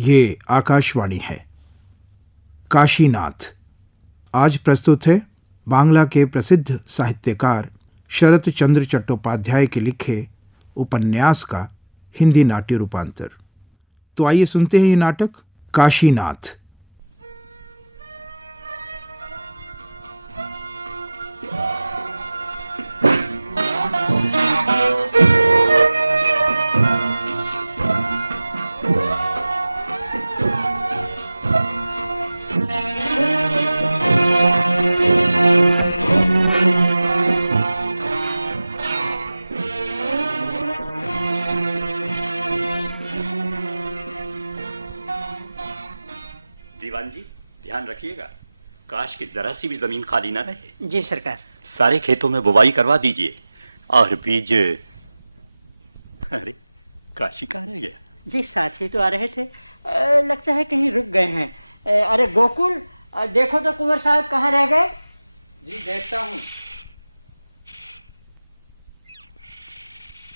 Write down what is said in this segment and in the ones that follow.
ये आकाशवाणी है। काशीनाथ आज प्रस्तुत है बांग्ला के प्रसिद्ध साहित्यकार शरत चंद्र चट्टोपाध्याय के लिखे उपन्यास का हिंदी नाट्य रूपांतर। तो आइए सुनते हैं ये नाटक काशीनाथ। दीवान जी, ध्यान रखिएगा, काश की जरा सी भी जमीन खाली ना रहे। जी सरकार। सारे खेतों में बुवाई करवा दीजिए और बीज। अरे काशी कहाँ रह गया? जी साथ ही तो आ रहे थे, लगता है कहीं रुक गए हैं। अरे गोकुल, देखो तो कुंवर साहब कहाँ रह गए। जी देखता हूँ।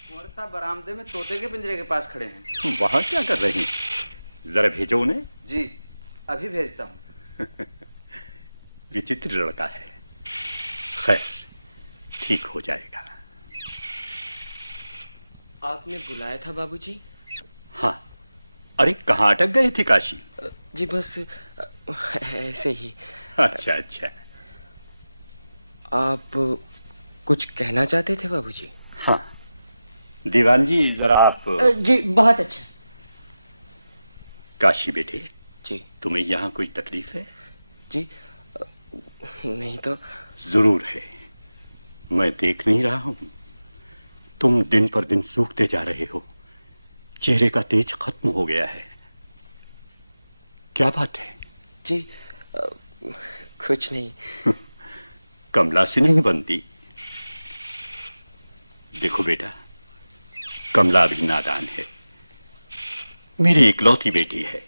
कुंवर साहब बरामदे में तोते के पिंजरे के पास खड़े हैं। वहां क्या कर रहे हैं? जरा भेजो उन्हें। जी अभी भेजता हूँ। विचित्र लड़का है, खैर ठीक हो जाएगा। आपने बुलाया था बाबूजी? हाँ। अरे कहाँ अटक गए थे काशी? जी बस ऐसे ही। अच्छा अच्छा। आप कुछ कहना चाहते थे बाबूजी? हाँ दीवान जी, जरा आप। जी बहुत अच्छा। काशी बेटे, जी। तुम्हें यहाँ कोई तकलीफ है? जी नहीं तो। जरूर है, मैं देख नहीं रहा हूँ। तुम दिन पर दिन सूखते जा रहे हो, चेहरे का तेज खत्म हो गया है। क्या बात है? जी कुछ नहीं। कमला से नहीं बनती। देखो बेटा, कमला अभी नादान है, मेरी इकलौती बेटी है,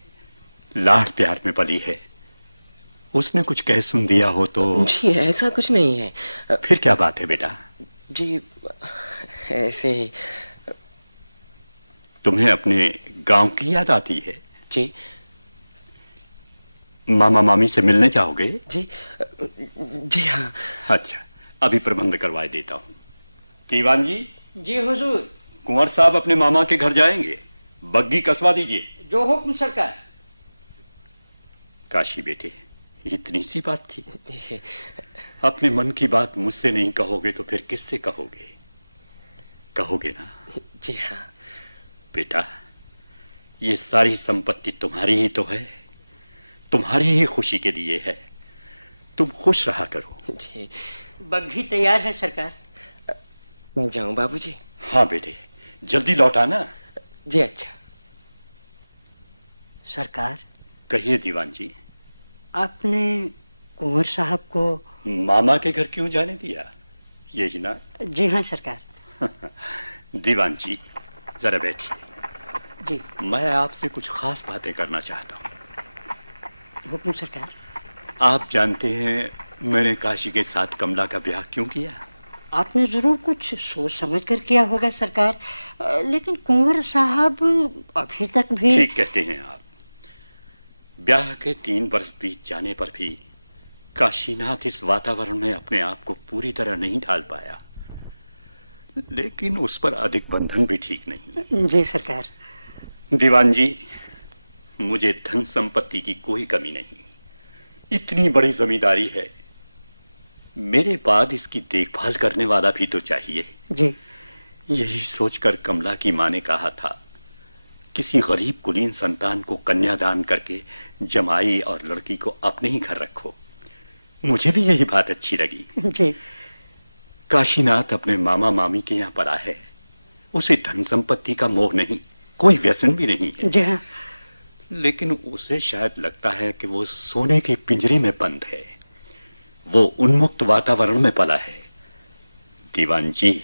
लाड प्यार में पली है। उसने कुछ कह सुन दिया हो तो। जी ऐसा कुछ नहीं है। फिर क्या बात है बेटा? जी ऐसे ही। तुम्हें अपने गांव की याद आती है? जी। मामा मामी से मिलने जाओगे? जी जी हाँ। अच्छा, अभी प्रबंध करवाए देता हूँ। दीवान जी। जी हुजूर। कुंवर साहब अपने मामा के घर जाएंगे, बग्गी कसवा दीजिए। जो हुक्म सरकार। काशी बेटे, इतनी सी बात थी? अपने मन की बात मुझसे नहीं कहोगे तो फिर किससे कहोगे? कहोगे ना? जी हाँ। बेटा, ये सारी संपत्ति तुम्हारी ही तो है, तुम्हारी ही खुशी के लिए है। तुम खुश रहा करो। जी। बग्घी तैयार है सरकार। मैं जाऊं बाबूजी? हाँ बेटे, जल्दी लौट आना। जी अच्छा। सरकार। कहिए दीवान जी। आपने कुंवर साहब को मामा के घर क्यों जाने दिया, यही ना? जी हाँ सरकार। दीवान जी जरा बैठिए। जी। मैं आपसे कुछ खास बातें करना चाहता हूँ। हुक्म सरकार। आप जानते हैं मैंने काशी के साथ कमला का ब्याह क्यों किया? आपने जरूर कुछ सोच समझ कर किया होगा सरकार, लेकिन कुंवर साहब अभी तक भी। ठीक कहते हैं आप। ब्याह के 3 वर्ष बीत जाने पर भी काशीनाथ इस वातावरण में अपने आप को पूरी तरह नहीं ढाल पाया, लेकिन उस पर अधिक बंधन भी ठीक नहीं। जी सरकार। दीवान जी, मुझे धन संपत्ति की कोई कमी नहीं, इतनी बड़ी जमींदारी है, मेरे बाद इसकी देखभाल करने वाला भी तो चाहिए। जी। यही सोचकर कमला की मां ने कहा था, किसी गरीब कुलीन संतान को कन्यादान करके जमाई और लड़की को अपने ही घर रखो। मुझे भी यही बात अच्छी लगी। जी। काशीनाथ अपने मामा मामी के यहाँ पला है, उसे धन संपत्ति का मोह नहीं, कोई व्यसन भी नहीं है। जी हाँ। लेकिन उसे शायद लगता है कि वो सोने के पिंजरे में बंद है, वो उन्मुक्त वातावरण में पला है। दीवान जी,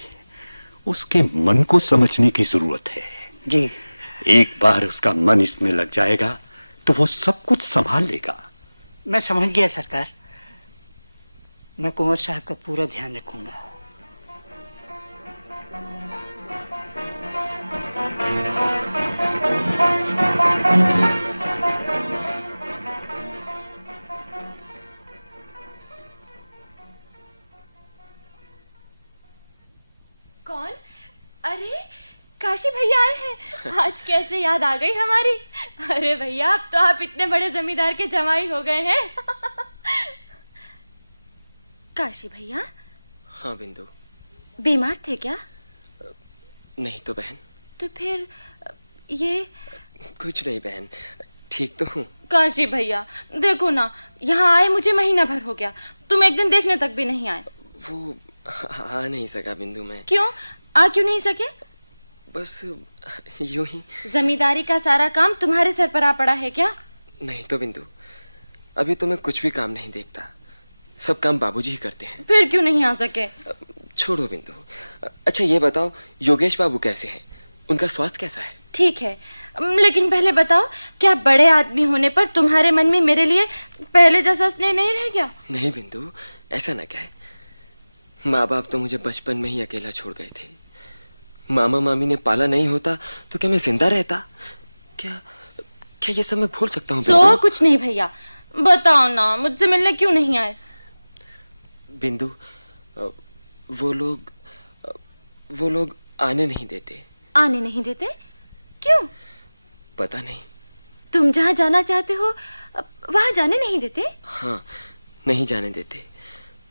उसके मन को समझने की जरूरत है। जी। एक बार उसका मन इसमें लग जाएगा तो वो सब कुछ संभाल लेगा। मैं समझ गया सरकार, मैं कुंवर साहब का पूरा ध्यान रखूंगा। काशी भैया आए हैं। आज कैसे याद आ गई हमारी। अरे भैया, अब तो आप इतने बड़े जमींदार के जमाई हो गए हैं। काशी भैया। हाँ बिंदु। बीमार थे क्या? नहीं तो बहन। तो फिर ये? कुछ नहीं बहन, ठीक तो हूँ। काशी भैया देखो ना, यहाँ आए मुझे महीना भर हो गया, तुम एक दिन देखने तक भी नहीं आए। वो आ नहीं सका बिंदु मैं। क्यों? आ क्यों नहीं सके? बस यूं ही। जमींदारी का सारा काम तुम्हारे सर पर आ पड़ा है क्या? नहीं तो बिंदु, अभी तो मैं कुछ भी काम नहीं देखता, सब काम बाबूजी ही करते हैं। फिर क्यों नहीं आ सके? छोड़ो बिंदु। अच्छा ये बताओ, योगेश बाबू कैसे हैं? उनका स्वास्थ्य कैसा है? ठीक है, लेकिन पहले बताओ, क्या बड़े आदमी होने पर तुम्हारे मन में मेरे लिए पहले जैसा स्नेह नहीं रह गया? नहीं बिंदु, ऐसा न कहे। माँ बाप तो मुझे बचपन में ही अकेला छोड़ गए थे। मामा मामी ने पाला नहीं होता तो क्या मैं जिंदा रहता? क्या क्या ये सब मैं भूल सकता हूँ बिंदु? कुछ नहीं भैया, बताओ ना, मुझसे मिलने क्यों नहीं आए? बिंदु, वो लोग आने नहीं देते। आने नहीं देते? क्यों? पता नहीं। तुम जहाँ जाना चाहते हो वहाँ जाने नहीं देते? हाँ, नहीं जाने देते।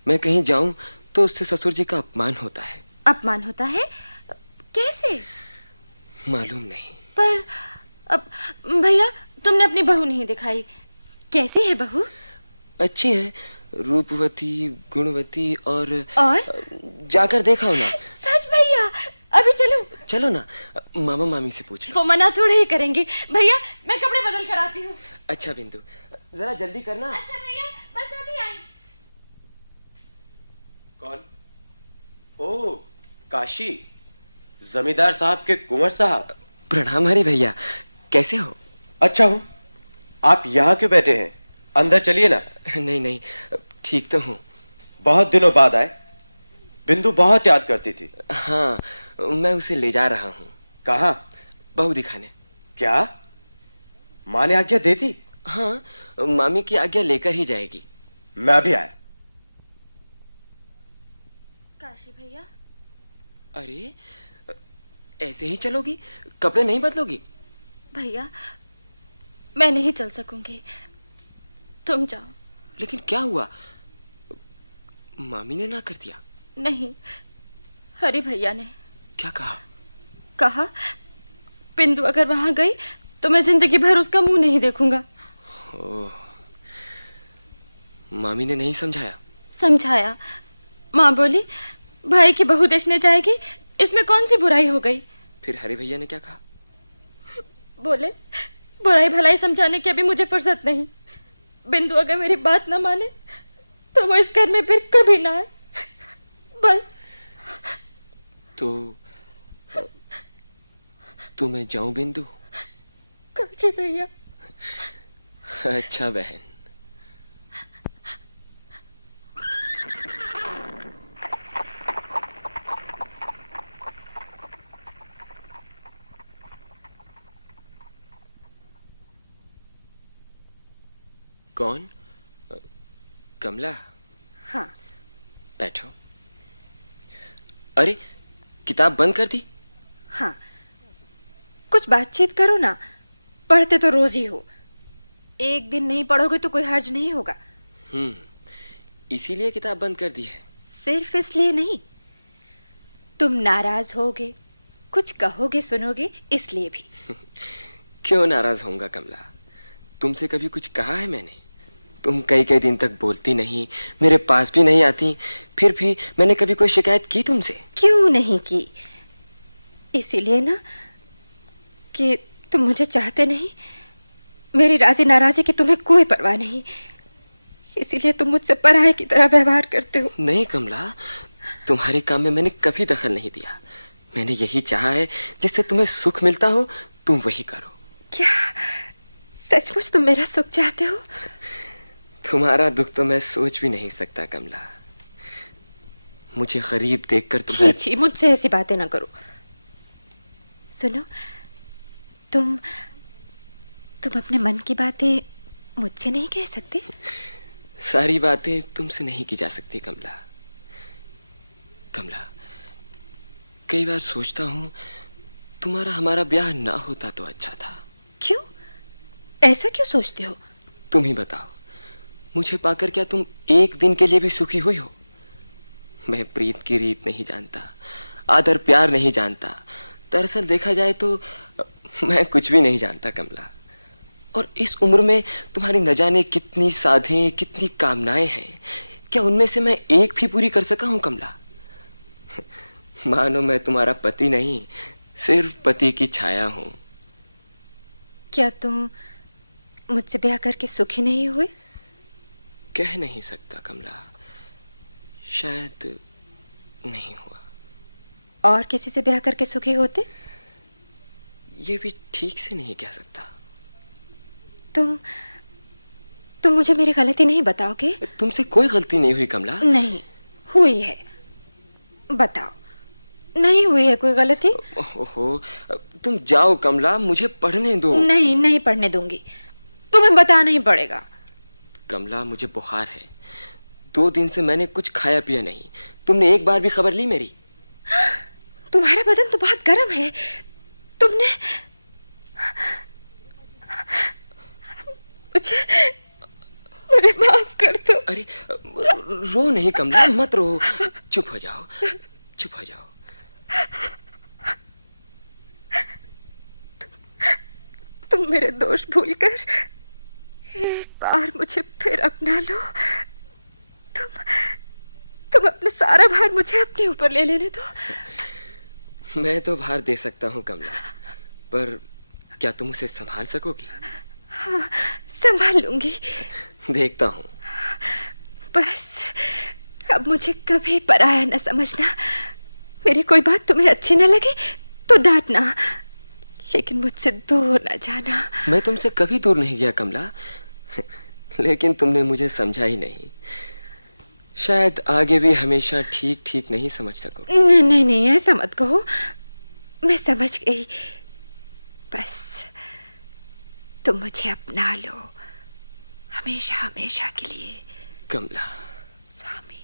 मैं कहीं जाऊं तो उससे ससुर जी का अपमान होता है। अपमान होता है? कैसे? मालूम नहीं। पर अब भैया, तुमने अपनी बहू नहीं दिखाई, कैसी है बहू? अच्छी है, रूपवती, गुणवती और जाकर देखा ना। सच भैया? अभी चलो? चलो ना, मामा मामी से पूछ लो। वो मना थोड़े ही करेंगे। भैया, मैं कपड़े बदल कर आती हूँ। अच्छा बिंदु, जरा जल्दी करना। अच्छा भैया, बस अभी आई। कौन? ओह, काशी, जमींदार साहब के कुंवर साहब। प्रणाम हरे भैया, कैसे हो? अच्छा हूँ। आप यहाँ क्यों बैठे हैं? अंदर चलिए ना। नहीं नहीं, ठीक तो हूँ। बहुत दिनों बाद आए। बिंदु बहुत याद करती थी। हाँ, मैं उसे ले जा रहा हूँ। कहाँ? बहू दिखाने। क्या? माँ ने आज्ञा दे दी? हाँ, मामी की आज्ञा लेकर ही जाएगी। मैं भी आया। काशी भैया। अरे, ऐसे ही चलोगी? कपड़े नहीं बदलोगी? भैया, मैं नहीं चल सकूंगी, तुम जाओ। लेकिन क्या हुआ? मामी ने ना कर दिया? नहीं, हरि भैया ने। क्या कहा? कहा, बिंदु अगर वहां गई तो मैं जिंदगी भर उसका मुंह नहीं देखूंगा। ओह, मामी ने नहीं समझाया? समझाया। माँ बोली, भाई की बहू देखने जाएगी, इसमें कौन सी बुराई हो गई? फिर हरि भैया ने क्या कहा? बोले, बुराई भलाई समझाने की अभी मुझे फुर्सत नहीं। बिंदु अगर मेरी बात ना माने तो वो इस घर में फिर कभी ना आए, बस। तो मैं जाऊं बिंदु? काशी भैया। अच्छा बहन। कौन? कमला? हाँ। बैठो। अरे, किताब बंद कर दी? हाँ, कुछ बातचीत करो ना, पढ़ते तो रोज ही हो, एक दिन नहीं पढ़ोगे तो कोई हर्ज नहीं होगा। इसीलिए किताब बंद कर दी है? सिर्फ इसलिए नहीं, तुम नाराज होगे, कुछ कहोगे सुनोगे, इसलिए भी। क्यों नाराज होऊंगा कमला? तुमसे कभी कुछ कहा है मैंने? तुम कई कई दिन तक बोलती नहीं, मेरे पास भी नहीं आती, फिर भी मैंने कभी कोई शिकायत की तुमसे? क्यों नहीं की? इसीलिए ना कि तुम मुझे चाहते नहीं, मेरी राजी नाराजी की तुम्हें कोई परवाह नहीं, इसीलिए तुम मुझसे पराये की तरह व्यवहार करते हो। नहीं कमला, तुम्हारे काम में मैंने कभी दखल नहीं दिया। मैंने यही चाहा है जिससे तुम्हें सुख मिलता हो तुम वही करो। क्या सचमुच तुम मेरा सुख चाहते हो? तुम्हारा दुख तो मैं सोच भी नहीं सकता कमला। मुझे गरीब देखकर तुम्हें... छी, मुझसे ऐसी बातें ना करो। सुनो, तुम अपने मन की बातें मुझसे नहीं कह सकते? सारी बातें तुमसे नहीं की जा सकती कमला। कमला, कई बार सोचता हूँ तुम्हारा हमारा ब्याह ना होता तो अच्छा था। क्यों? ऐसा क्यों सोचते हो? तुम ही बताओ, मुझे पाकर क्या तुम एक दिन के लिए भी सुखी हुई हो? मैं प्रीत की रीत नहीं जानता, आदर प्यार नहीं जानता। दरअसल देखा जाए तो मैं कुछ भी नहीं जानता कमला। और इस उम्र में तुम्हारी न जाने कितनी साधें, कितनी कामनाएं हैं, क्या उनमें से मैं एक भी पूरी कर सका हूं कमला? मानो मैं तुम्हारा पति नहीं, सिर्फ पति की छाया हूं। क्या तुम मुझसे ब्याह करके सुखी नहीं हुए? कह नहीं सकता कमला, शायद नहीं हुआ। और किसी से ब्याह करके सुखी होते? ये भी ठीक से नहीं कह सकता। तुम मुझे मेरी गलती नहीं बताओगे? तुमसे कोई गलती नहीं हुई कमला। नहीं हुई है, बताओ। नहीं हुई है कोई गलती? ओहो, तुम जाओ कमला, मुझे पढ़ने दो। नहीं, नहीं पढ़ने दूंगी, तुम्हें बताना ही पड़ेगा। कमला, मुझे बुखार है, 2 दिन से मैंने कुछ खाया पिया नहीं। तुमने एक बार भी खबर ली मेरी? तुम्हारा बदन तो बहुत गर्म है, तुमने मुझे माफ कर दो। अरे रो नहीं कमला, मत रो, चुप हो जाओ, चुप हो जाओ। तुम मेरे दोष भूलकर और मुझे फिर अपना लो। तुम अपना सारा भार मुझे अपने ऊपर ले लेने दो। मैं तो भार दे सकता हूँ कमला, पर क्या तुम उसे संभाल सकोगी? हाँ, संभाल लूंगी। देखता हूँ। बस अब मुझे कभी पराया न समझना। मेरी कोई बात तुम्हें अच्छी न लगे तो डांटना, लेकिन मुझसे दूर न जाना। मैं तुमसे कभी दूर नहीं गया कमला, लेकिन तुमने मुझे समझा ही नहीं। शायद आगे भी हमेशा ठीक ठीक नहीं समझ सको। नहीं नहीं नहीं, ऐसा मत कहो, मैं समझ गई। बस तुम मुझे अपना लो, हमेशा हमेशा के लिए। कमला। स्वामी।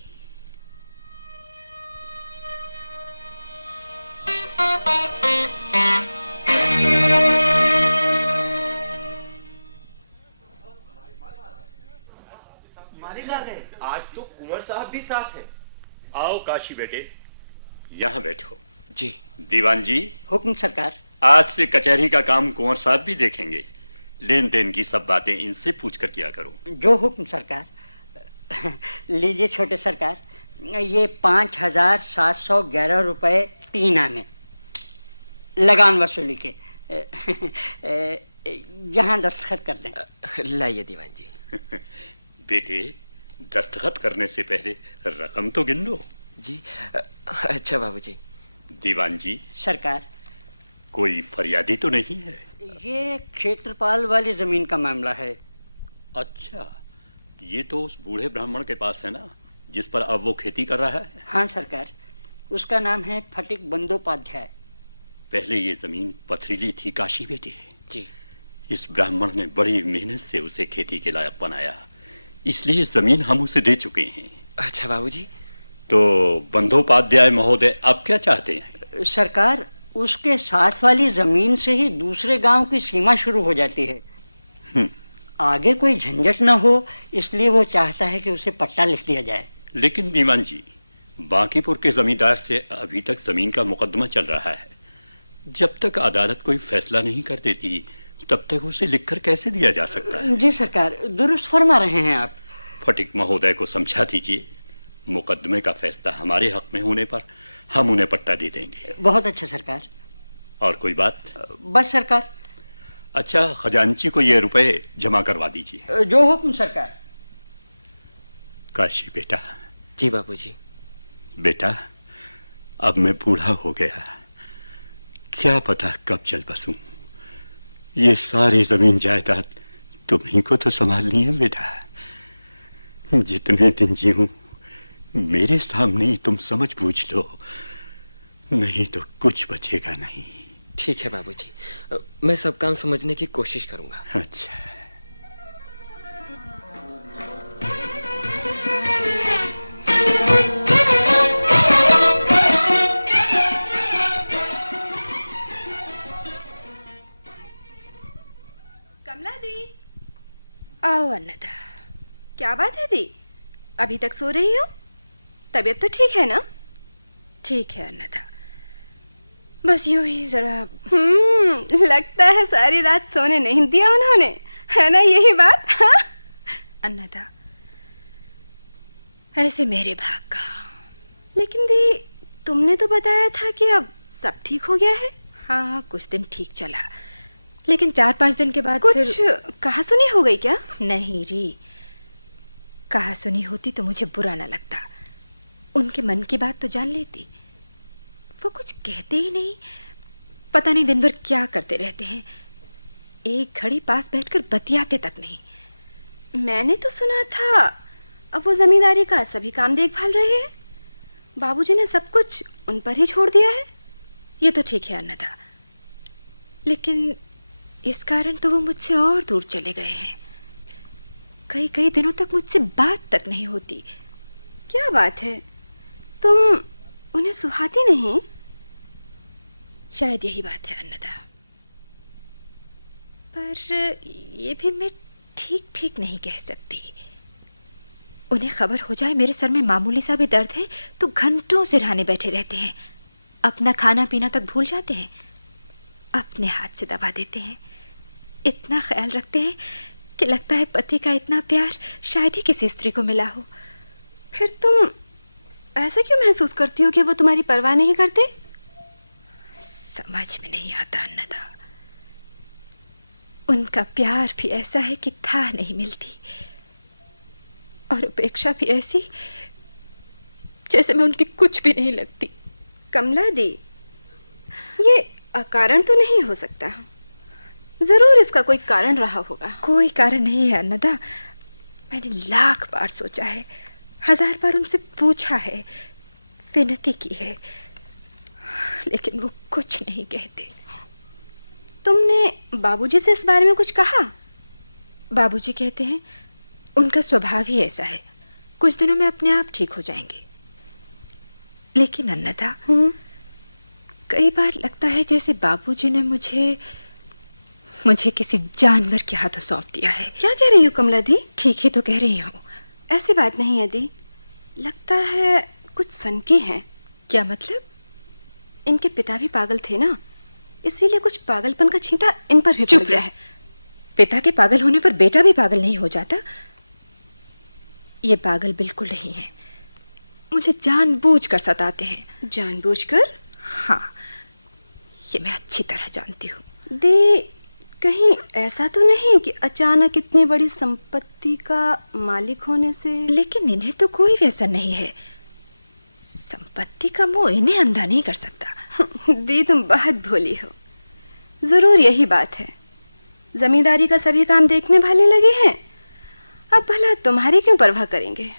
यहाँ बैठो। जी। दीवान जी। हुक्म सरकार। आज से कचहरी का काम कुंवर साहब भी देखेंगे। लेन देन की सब बातें इनसे पूछ कर किया करो। जो हुक्म सरकार। लीजिए छोटे सरकार, ये 5,711 रुपए 3 आने लगान वसूली के। यहाँ दस्तखत कर दें। लाइए दीवान जी। बेटे, दस्तखत करने से पहले रकम तो गिन लो। जी। अच्छा बाबूजी। दीवान जी। सरकार। कोई फरियादी तो नहीं है? ये क्षेत्रपाल वाली जमीन का मामला है। अच्छा, ये तो उस बूढ़े ब्राह्मण के पास है ना, जिस पर अब वो खेती कर रहा है? हाँ सरकार, उसका नाम है फटिक बंदोपाध्याय। पहले ये जमीन पथरीली थी काशी बेटे। जी। इस ब्राह्मण ने बड़ी मेहनत से उसे खेती के लायक बनाया, इसलिए जमीन हम उसे दे चुके हैं। अच्छा बाबूजी। तो बंदोपाध्याय महोदय अब क्या चाहते हैं? सरकार, उसके साथ वाली जमीन से ही दूसरे गांव की सीमा शुरू हो जाती है। आगे कोई झंझट न हो, इसलिए वो चाहता है कि उसे पट्टा लिख दिया जाए। लेकिन दीवान जी, बांकीपुर के जमींदार से अभी तक जमीन का मुकदमा चल रहा है। जब तक अदालत कोई फैसला नहीं कर देती, तब तक उसे लिखकर कैसे दिया जा सकता है? जी सरकार, दुरुस्त फरमा रहे हैं आप। फटिक महोदय को समझा दीजिए, मुकदमे का फैसला हमारे हक में होने पर हम उन्हें पट्टा दे देंगे। बहुत अच्छा सरकार। और कोई बात? बस सरकार। अच्छा, खजांची को ये रुपए जमा करवा दीजिए। जो हुक्म सरकार। काशी बेटा। जी बाबूजी। बेटा, अब मैं बूढ़ा हो गया, क्या पता कब चल बसूं। ये सारी जमीन जायदाद तुम्हीं को तो संभालनी है बेटा। जितने दिन जीऊं मेरे सामने ही तुम समझ बूझ लो, नहीं तो कुछ बचेगा नहीं। ठीक है बाबूजी, मैं सब काम समझने की कोशिश करूंगा। अच्छा। क्या बात है दी, अभी तक सो रही हो? तबीयत तो ठीक है ना? ठीक है अन्नदा, बस यूं ही जरा। लगता है सारी रात सोने नहीं दिया उन्होंने, है ना यही बात? हाँ अन्नदा, ऐसे मेरे भाग का। लेकिन दी, तुमने तो बताया था कि अब सब ठीक हो गया है। हाँ, कुछ दिन ठीक चला, लेकिन 4-5 दिन के बाद कुछ कहा सुनी हो गई क्या? नहीं री, कहा सुनी होती तो मुझे बुरा ना लगता। उनके मन की बात तो जान लेती। वो कुछ कहते ही नहीं, पता नहीं दिन भर क्या करते रहते हैं। एक घड़ी पास बैठकर बतियाते तक नहीं। मैंने तो सुना था अब वो जमींदारी का सभी काम देखभाल रहे हैं। बाबूजी ने सब कुछ उन पर ही छोड़ दिया है। ये तो ठीक है अन्नदा, लेकिन इस कारण तो वो मुझसे और दूर चले गए हैं। कई कई दिनों तक मुझसे बात तक नहीं होती। क्या बात है, तुम उन्हें सुहाती नहीं? शायद यही बात है अन्नदा, पर ये भी मैं ठीक ठीक नहीं कह सकती। उन्हें खबर हो जाए मेरे सर में मामूली सा भी दर्द है तो घंटों सिरहाने बैठे रहते हैं। अपना खाना पीना तक भूल जाते हैं, अपने हाथ से दबा देते हैं। इतना ख्याल रखते हैं कि लगता है पति का इतना प्यार शायद ही किसी स्त्री को मिला हो। फिर तुम ऐसा क्यों महसूस करती हो कि वो तुम्हारी परवाह नहीं करते? समझ में नहीं आता अन्नदा। उनका प्यार भी ऐसा है कि था नहीं मिलती, और उपेक्षा भी ऐसी जैसे मैं उनकी कुछ भी नहीं लगती। कमला दी, ये अकारण तो नहीं हो सकता। जरूर इसका कोई कारण रहा होगा। कोई कारण नहीं है अन्नदा। मैंने 1,00,000 बार सोचा है, 1000 बार उनसे पूछा है, विनती की है, लेकिन वो कुछ नहीं कहते। तुमने बाबूजी से इस बारे में कुछ कहा? बाबूजी कहते हैं उनका स्वभाव ही ऐसा है, कुछ दिनों में अपने आप ठीक हो जाएंगे। लेकिन अन्नदा, कई बार लगता है जैसे बाबूजी ने मुझे किसी जानवर के हाथों सौंप दिया है। क्या कह रही हो कमला दी? ठीक ही तो कह रही हूँ। ऐसी बात नहीं है दी, लगता है कुछ सनकी है। क्या मतलब? इनके पिता भी पागल थे ना, इसीलिए कुछ पागलपन का छींटा इन पर भी पड़ गया है। पिता के पागल होने पर बेटा भी पागल नहीं हो जाता? ये पागल बिल्कुल नहीं है, मुझे जानबूझकर सताते हैं। जानबूझकर? हाँ, ये मैं अच्छी तरह जानती हूँ। दी, कहीं ऐसा तो नहीं कि अचानक इतनी बड़ी संपत्ति का मालिक होने से? लेकिन इन्हें तो कोई व्यसन नहीं है। संपत्ति का मोह इन्हें अंधा नहीं कर सकता। दी, तुम बहुत भोली हो। जरूर यही बात है, जमींदारी का सभी काम देखने भालने लगे हैं। अब भला तुम्हारी क्यों परवाह करेंगे?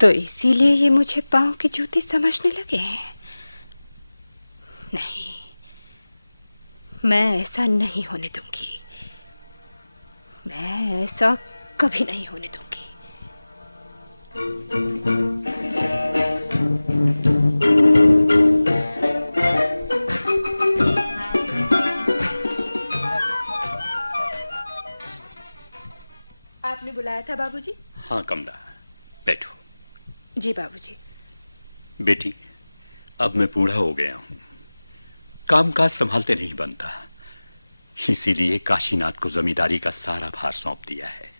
तो इसीलिए ये मुझे पांव की जूती समझने लगे हैं। नहीं, मैं ऐसा नहीं होने दूंगी। मैं ऐसा कभी नहीं होने दूंगी। आपने बुलाया था बाबूजी? हाँ कमला, बैठो। जी बाबूजी। बेटी, अब मैं बूढ़ा हो गया हूँ, कामकाज संभालते नहीं बनता, इसीलिए काशीनाथ को जमींदारी का सारा भार सौंप दिया है।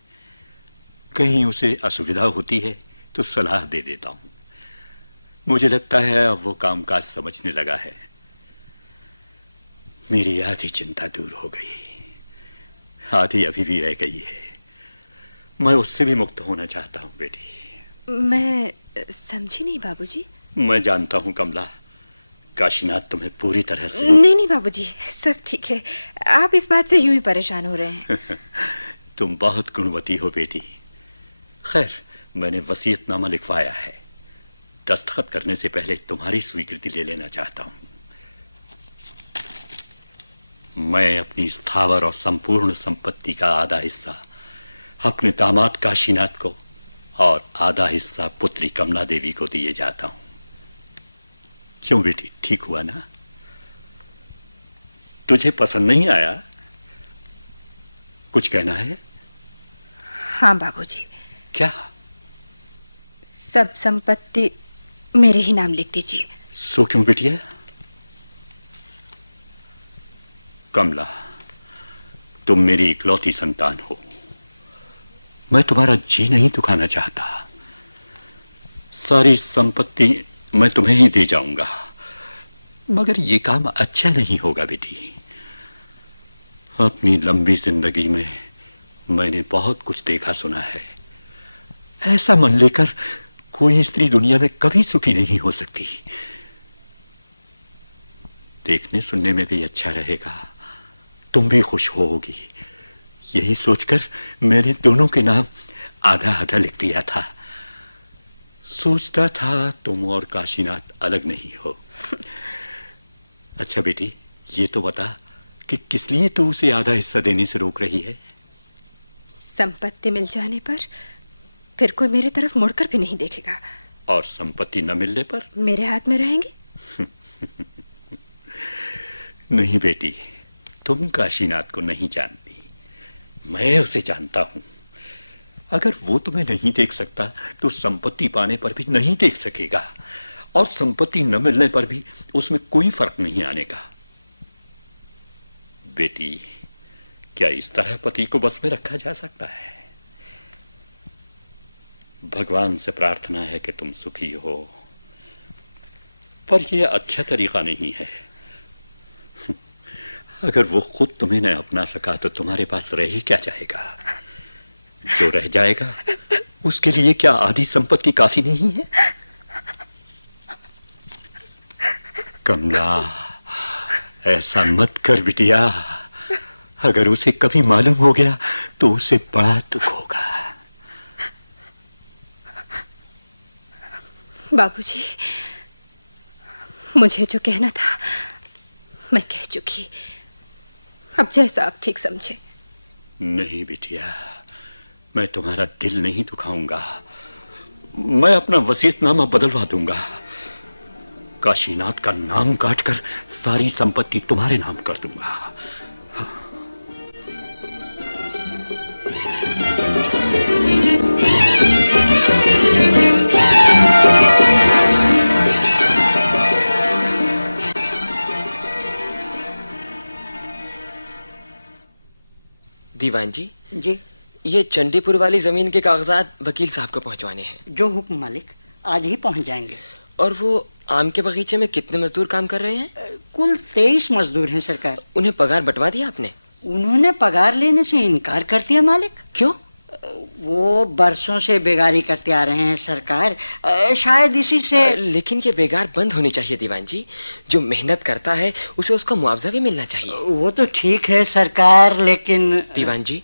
कहीं उसे असुविधा होती है तो सलाह दे देता हूँ। मुझे लगता है अब वो कामकाज समझने लगा है। मेरी आधी चिंता दूर हो गई, आधी अभी भी रह गई है। मैं उससे भी मुक्त होना चाहता हूँ बेटी। मैं समझी नहीं बाबूजी। मैं जानता हूँ कमला, काशीनाथ तुम्हें पूरी तरह से नहीं बाबूजी, सब ठीक है। आप इस बात से यूं ही परेशान हो रहे हैं। तुम बहुत गुणवती हो बेटी। खैर, मैंने वसीयतनामा लिखवाया है, दस्तखत करने से पहले तुम्हारी स्वीकृति ले लेना चाहता हूँ। मैं अपनी स्थावर और संपूर्ण संपत्ति का आधा हिस्सा अपने दामाद काशीनाथ को और आधा हिस्सा पुत्री कमला देवी को दिए जाता हूं। क्यों बेटी, ठीक हुआ ना? तुझे पसंद नहीं आया? कुछ कहना है? हाँ बाबूजी, क्या? सब संपत्ति मेरे ही नाम लिख दीजिए। सो क्यों बिटिया? कमला, तुम मेरी इकलौती संतान हो। मैं तुम्हारा जी नहीं दुखाना चाहता। सारी संपत्ति मैं तुम्हें ही दे जाऊंगा, मगर ये काम अच्छा नहीं होगा बेटी। अपनी लंबी जिंदगी में मैंने बहुत कुछ देखा सुना है। ऐसा मन लेकर कोई स्त्री दुनिया में कभी सुखी नहीं हो सकती। देखने सुनने में भी अच्छा रहेगा, तुम भी खुश होगी। यही सोचकर मैंने दोनों के नाम आधा आधा लिख दिया था। सोचता था तुम और काशीनाथ अलग नहीं हो। अच्छा बेटी, ये तो बता कि किस लिए तू उसे आधा हिस्सा देने से रोक रही है? संपत्ति मिल जाने पर फिर कोई मेरी तरफ मुड़कर भी नहीं देखेगा। और संपत्ति न मिलने पर? मेरे हाथ में रहेंगे। नहीं बेटी, तुम काशीनाथ को नहीं जानती, मैं उसे जानता हूं। अगर वो तुम्हें नहीं देख सकता तो संपत्ति पाने पर भी नहीं देख सकेगा, और संपत्ति न मिलने पर भी उसमें कोई फर्क नहीं आने का। बेटी, क्या इस तरह पति को बस में रखा जा सकता है? भगवान से प्रार्थना है कि तुम सुखी हो, पर यह अच्छा तरीका नहीं है। अगर वो खुद तुम्हें न अपना सका तो तुम्हारे पास रह ही क्या जाएगा? जो रह जाएगा उसके लिए क्या आधी संपत्ति काफी नहीं है? कमला, ऐसा मत कर बिटिया। अगर उसे कभी मालूम हो गया तो उसे बड़ा दुख होगा। बाबूजी, मुझे जो कहना था मैं कह चुकी। अब जैसा आप ठीक समझे। नहीं बिटिया, मैं तुम्हारा दिल नहीं दुखाऊंगा। मैं अपना वसीयतनामा बदलवा दूंगा। काशीनाथ का नाम काटकर सारी संपत्ति तुम्हारे नाम कर दूंगा। दीवान जी, ये चंडीपुर वाली जमीन के कागजात वकील साहब को पहुंचवाने हैं। जो हुक्म मालिक, आज ही पहुंच जाएंगे। और वो आम के बगीचे में कितने मजदूर काम कर रहे हैं? कुल 23 मजदूर हैं सरकार। उन्हें पगार बंटवा दिया आपने? उन्होंने पगार लेने से इनकार कर दिया मालिक। क्यों? वो बरसों से बेगारी करते आ रहे हैं सरकार, शायद इसी से। लेकिन ये बेगार बंद होनी चाहिए दीवान जी। जो मेहनत करता है उसे उसका मुआवजा भी मिलना चाहिए। वो तो ठीक है सरकार, लेकिन दीवान जी,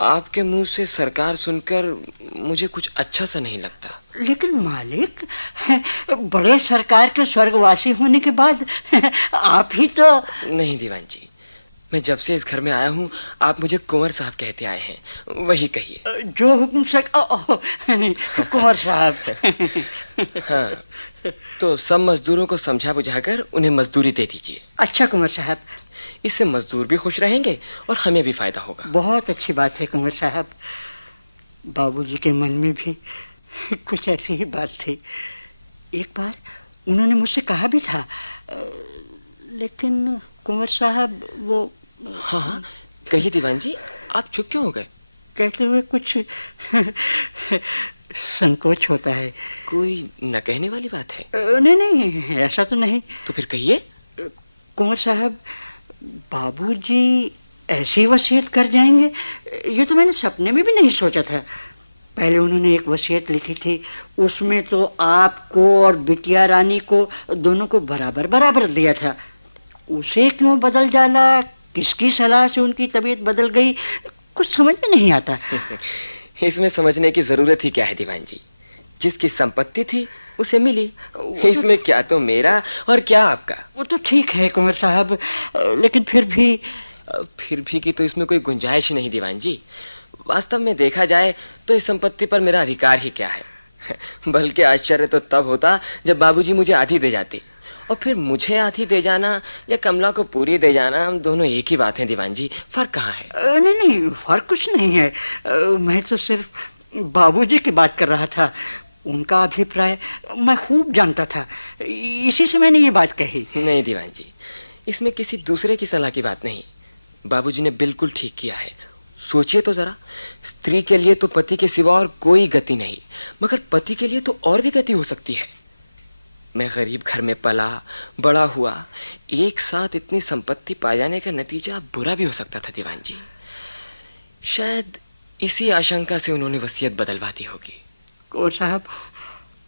आपके मुंह से सरकार सुनकर मुझे कुछ अच्छा सा नहीं लगता। लेकिन मालिक, बड़े सरकार के स्वर्गवासी होने के बाद आप ही तो। नहीं दीवान जी, मैं जब से इस घर में आया हूँ आप मुझे कुंवर साहब कहते आए हैं, वही कहिए। जो हुक्म कुंवर साहब। हाँ, तो सब मजदूरों को समझा बुझाकर उन्हें मजदूरी दे दीजिए। अच्छा कुंवर साहब। इससे मजदूर भी खुश रहेंगे और हमें भी फायदा होगा। बहुत अच्छी बात है कुंवर साहब। बाबूजी के मन में भी कुछ ऐसी ही बात थी। एक बार उन्होंने मुझसे कहा भी था, लेकिन कुंवर साहब वो। हाँ, कहिए दीवान जी, आप चुप क्यों हो गए? कहते हुए कुछ संकोच होता है। कोई न कहने वाली बात है? नहीं, ऐसा तो नहीं। तो फिर कहिए। कुंवर साहब, बाबूजी ऐसी वसीयत कर जाएंगे, ये तो मैंने सपने में भी नहीं सोचा था। पहले उन्होंने एक वसीयत लिखी थी, उसमें तो आपको और बिटिया रानी को दोनों को बराबर बराबर दिया था। उसे क्यों बदल डाला, किसकी सलाह से उनकी तबीयत बदल गई, कुछ समझ में नहीं आता। इसमें समझने की जरूरत ही क्या है दीवान जी? जिसकी संपत्ति थी उसे मिली। इसमें क्या तो मेरा और क्या आपका। वो तो ठीक है कुंवर साहब, लेकिन फिर भी की तो इसमें कोई गुंजाइश ही नहीं दीवान जी। वास्तव में देखा जाए तो इस संपत्ति पर मेरा अधिकार ही क्या है। बल्कि आश्चर्य तो तब होता जब बाबूजी मुझे आधी दे जाते और फिर मुझे आधी दे जाना या कमला को पूरी दे जाना, हम दोनों एक ही बात है दीवान जी, फर्क कहाँ है? नहीं नहीं, फर्क कुछ नहीं है। मैं तो सिर्फ बाबूजी की बात कर रहा था। उनका अभिप्राय मैं खूब जानता था, इसी से मैंने ये बात कही। नहीं दीवान जी, इसमें किसी दूसरे की सलाह की बात नहीं। बाबूजी ने बिल्कुल ठीक किया है। सोचिए तो जरा, स्त्री के लिए तो पति के सिवा और कोई गति नहीं, मगर पति के लिए तो और भी गति हो सकती है। मैं गरीब घर में पला बड़ा हुआ, एक साथ इतनी संपत्ति पा जाने का नतीजा बुरा भी हो सकता था दीवान जी। शायद इसी आशंका से उन्होंने वसीयत बदलवा दी होगी। कुंवर साहब,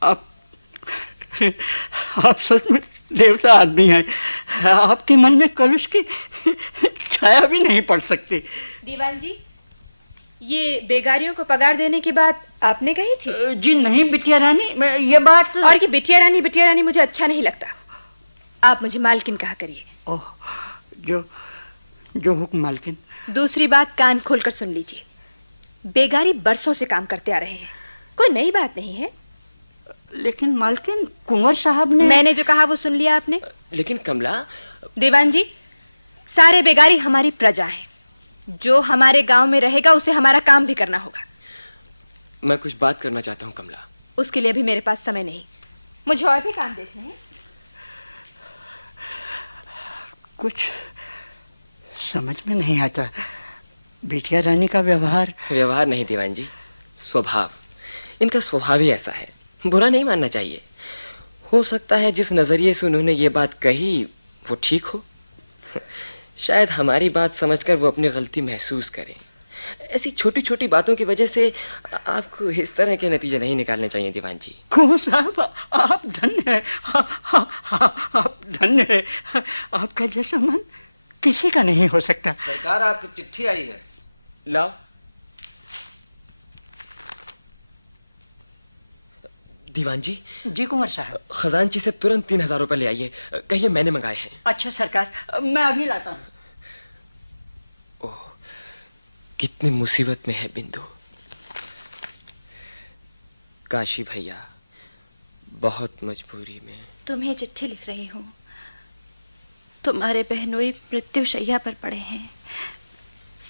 आप सच में देवता आदमी हैं। आपके मन में कलुष की छाया भी नहीं पड़ सकती। दीवान जी, ये बेगारियों को पगार देने की बात आपने कही थी? जी नहीं बिटिया रानी, ये बात। और कि बिटिया रानी मुझे अच्छा नहीं लगता। आप मुझे मालकिन कहा करिए। ओह, जो हुक्म मालकिन। दूसरी बात कान खोलकर सुन लीजिए। बेगारी बरसों से काम करते आ रहे हैं, कोई नई बात नहीं है। लेकिन मालकिन, कुंवर साहब ने। मैंने जो कहा वो सुन लिया आपने। लेकिन कमला। दीवान जी, सारे बेगारी हमारी प्रजा हैं। जो हमारे गांव में रहेगा उसे हमारा काम भी करना होगा। मैं कुछ बात करना चाहता हूँ कमला। उसके लिए भी मेरे पास समय नहीं, मुझे और भी काम देखने हैं। कुछ समझ में नहीं आता। बिटिया रानी का व्यवहार नहीं दीवान जी, स्वभाव। इनका स्वभाव ही ऐसा है, बुरा नहीं मानना चाहिए। हो सकता है जिस नजरिए से उन्होंने ये बात कही वो ठीक हो। शायद हमारी बात समझकर वो अपनी गलती महसूस करें। ऐसी छोटी छोटी बातों की वजह से आपको इस तरह के नतीजे नहीं निकालने चाहिए दीवान जी। कुंवर साहब, आप धन्य हैं। आप धन्य हैं। आपका जैसा मन किसी का नहीं हो सकता। सरकार, आपकी चिट्ठी आई है। लाओ। दीवान जी। जी कुंवर साहब। खजांची से तुरंत 3000 रुपए ले आइए, कहिए मैंने मंगाए हैं। अच्छा सरकार, मैं अभी लाता हूँ। ओह, कितनी मुसीबत में है बिंदु। काशी भैया, बहुत मजबूरी में तुम्हें चिट्ठी लिख रही हूँ। तुम्हारे बहनोई मृत्यु शैया पर पड़े हैं।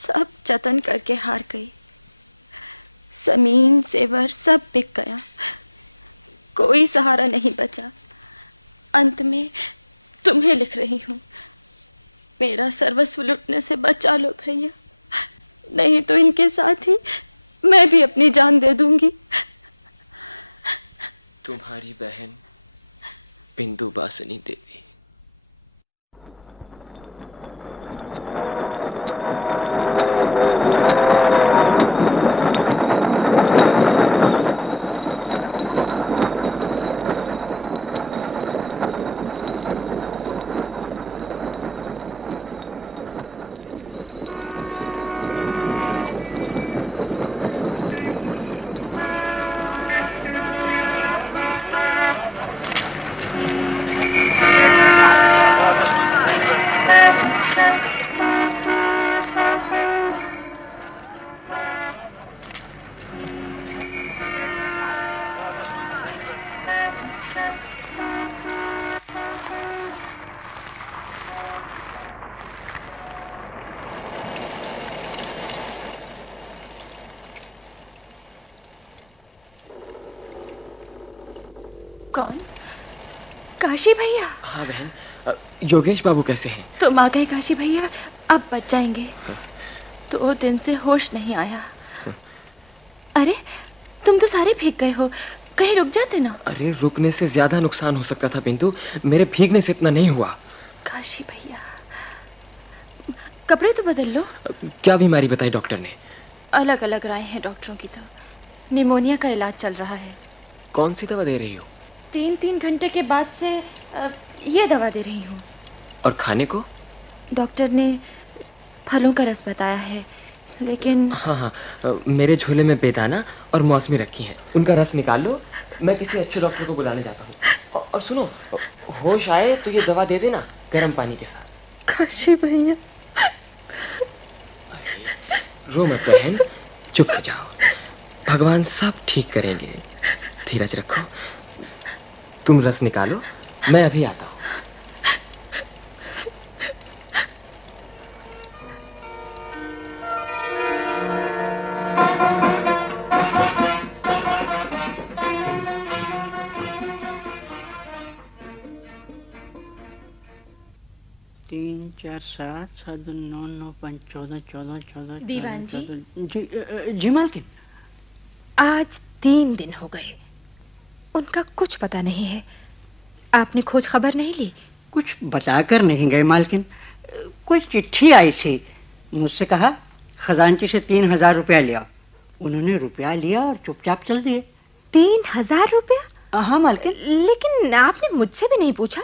सब जतन करके हार गई। जमीन जेवर सब बिक गया, कोई सहारा नहीं बचा। अंत में तुम्हें लिख रही हूँ, मेरा सर्वस्व लुटने से बचा लो भैया, नहीं तो इनके साथ ही मैं भी अपनी जान दे दूंगी। तुम्हारी बहन बिंदु बासनी देवी। कौन? काशी भैया? हाँ बहन, योगेश बाबू कैसे हैं? तुम आ गए काशी भैया, अब बच जाएंगे। 2 दिन से होश नहीं आया। अरे तुम तो सारे भीग गए हो, कहीं रुक जाते ना। अरे रुकने से ज्यादा नुकसान हो सकता था बिंदु, मेरे भीगने से इतना नहीं हुआ। काशी भैया, कपड़े तो बदल लो। क्या बीमारी बताई डॉक्टर ने? अलग अलग राय हैं डॉक्टरों की। तो निमोनिया का इलाज चल रहा है। कौन सी दवा दे रही हो? 3 घंटे के बाद से ये दवा दे रही हूँ। और खाने को? डॉक्टर ने फलों का रस बताया है, लेकिन हाँ, मेरे झोले में बेदाना और मौसमी रखी हैं, उनका रस निकाल लो। मैं किसी अच्छे डॉक्टर को बुलाने जाता हूँ। और सुनो, होश आए तो ये दवा दे देना गर्म पानी के साथ। काशी भैया। रो मत बहन, चुप हो जाओ, भगवान सब ठीक करेंगे। धीरज रखो, तुम रस निकालो, मैं अभी आता हूँ। 4 7 7 9 9 5 14 14 14 दीवान जी? जी मालकिन। आज 3 दिन हो गए, उनका कुछ पता नहीं है। आपने खोज खबर नहीं ली? कुछ बताकर नहीं गए मालकिन। कोई चिट्ठी आई थी, मुझसे कहा खजांची से 3000 रुपया लिया। उन्होंने रुपया लिया और चुपचाप चल दिए। 3000 रुपया? हाँ मालकिन। लेकिन आपने मुझसे भी नहीं पूछा,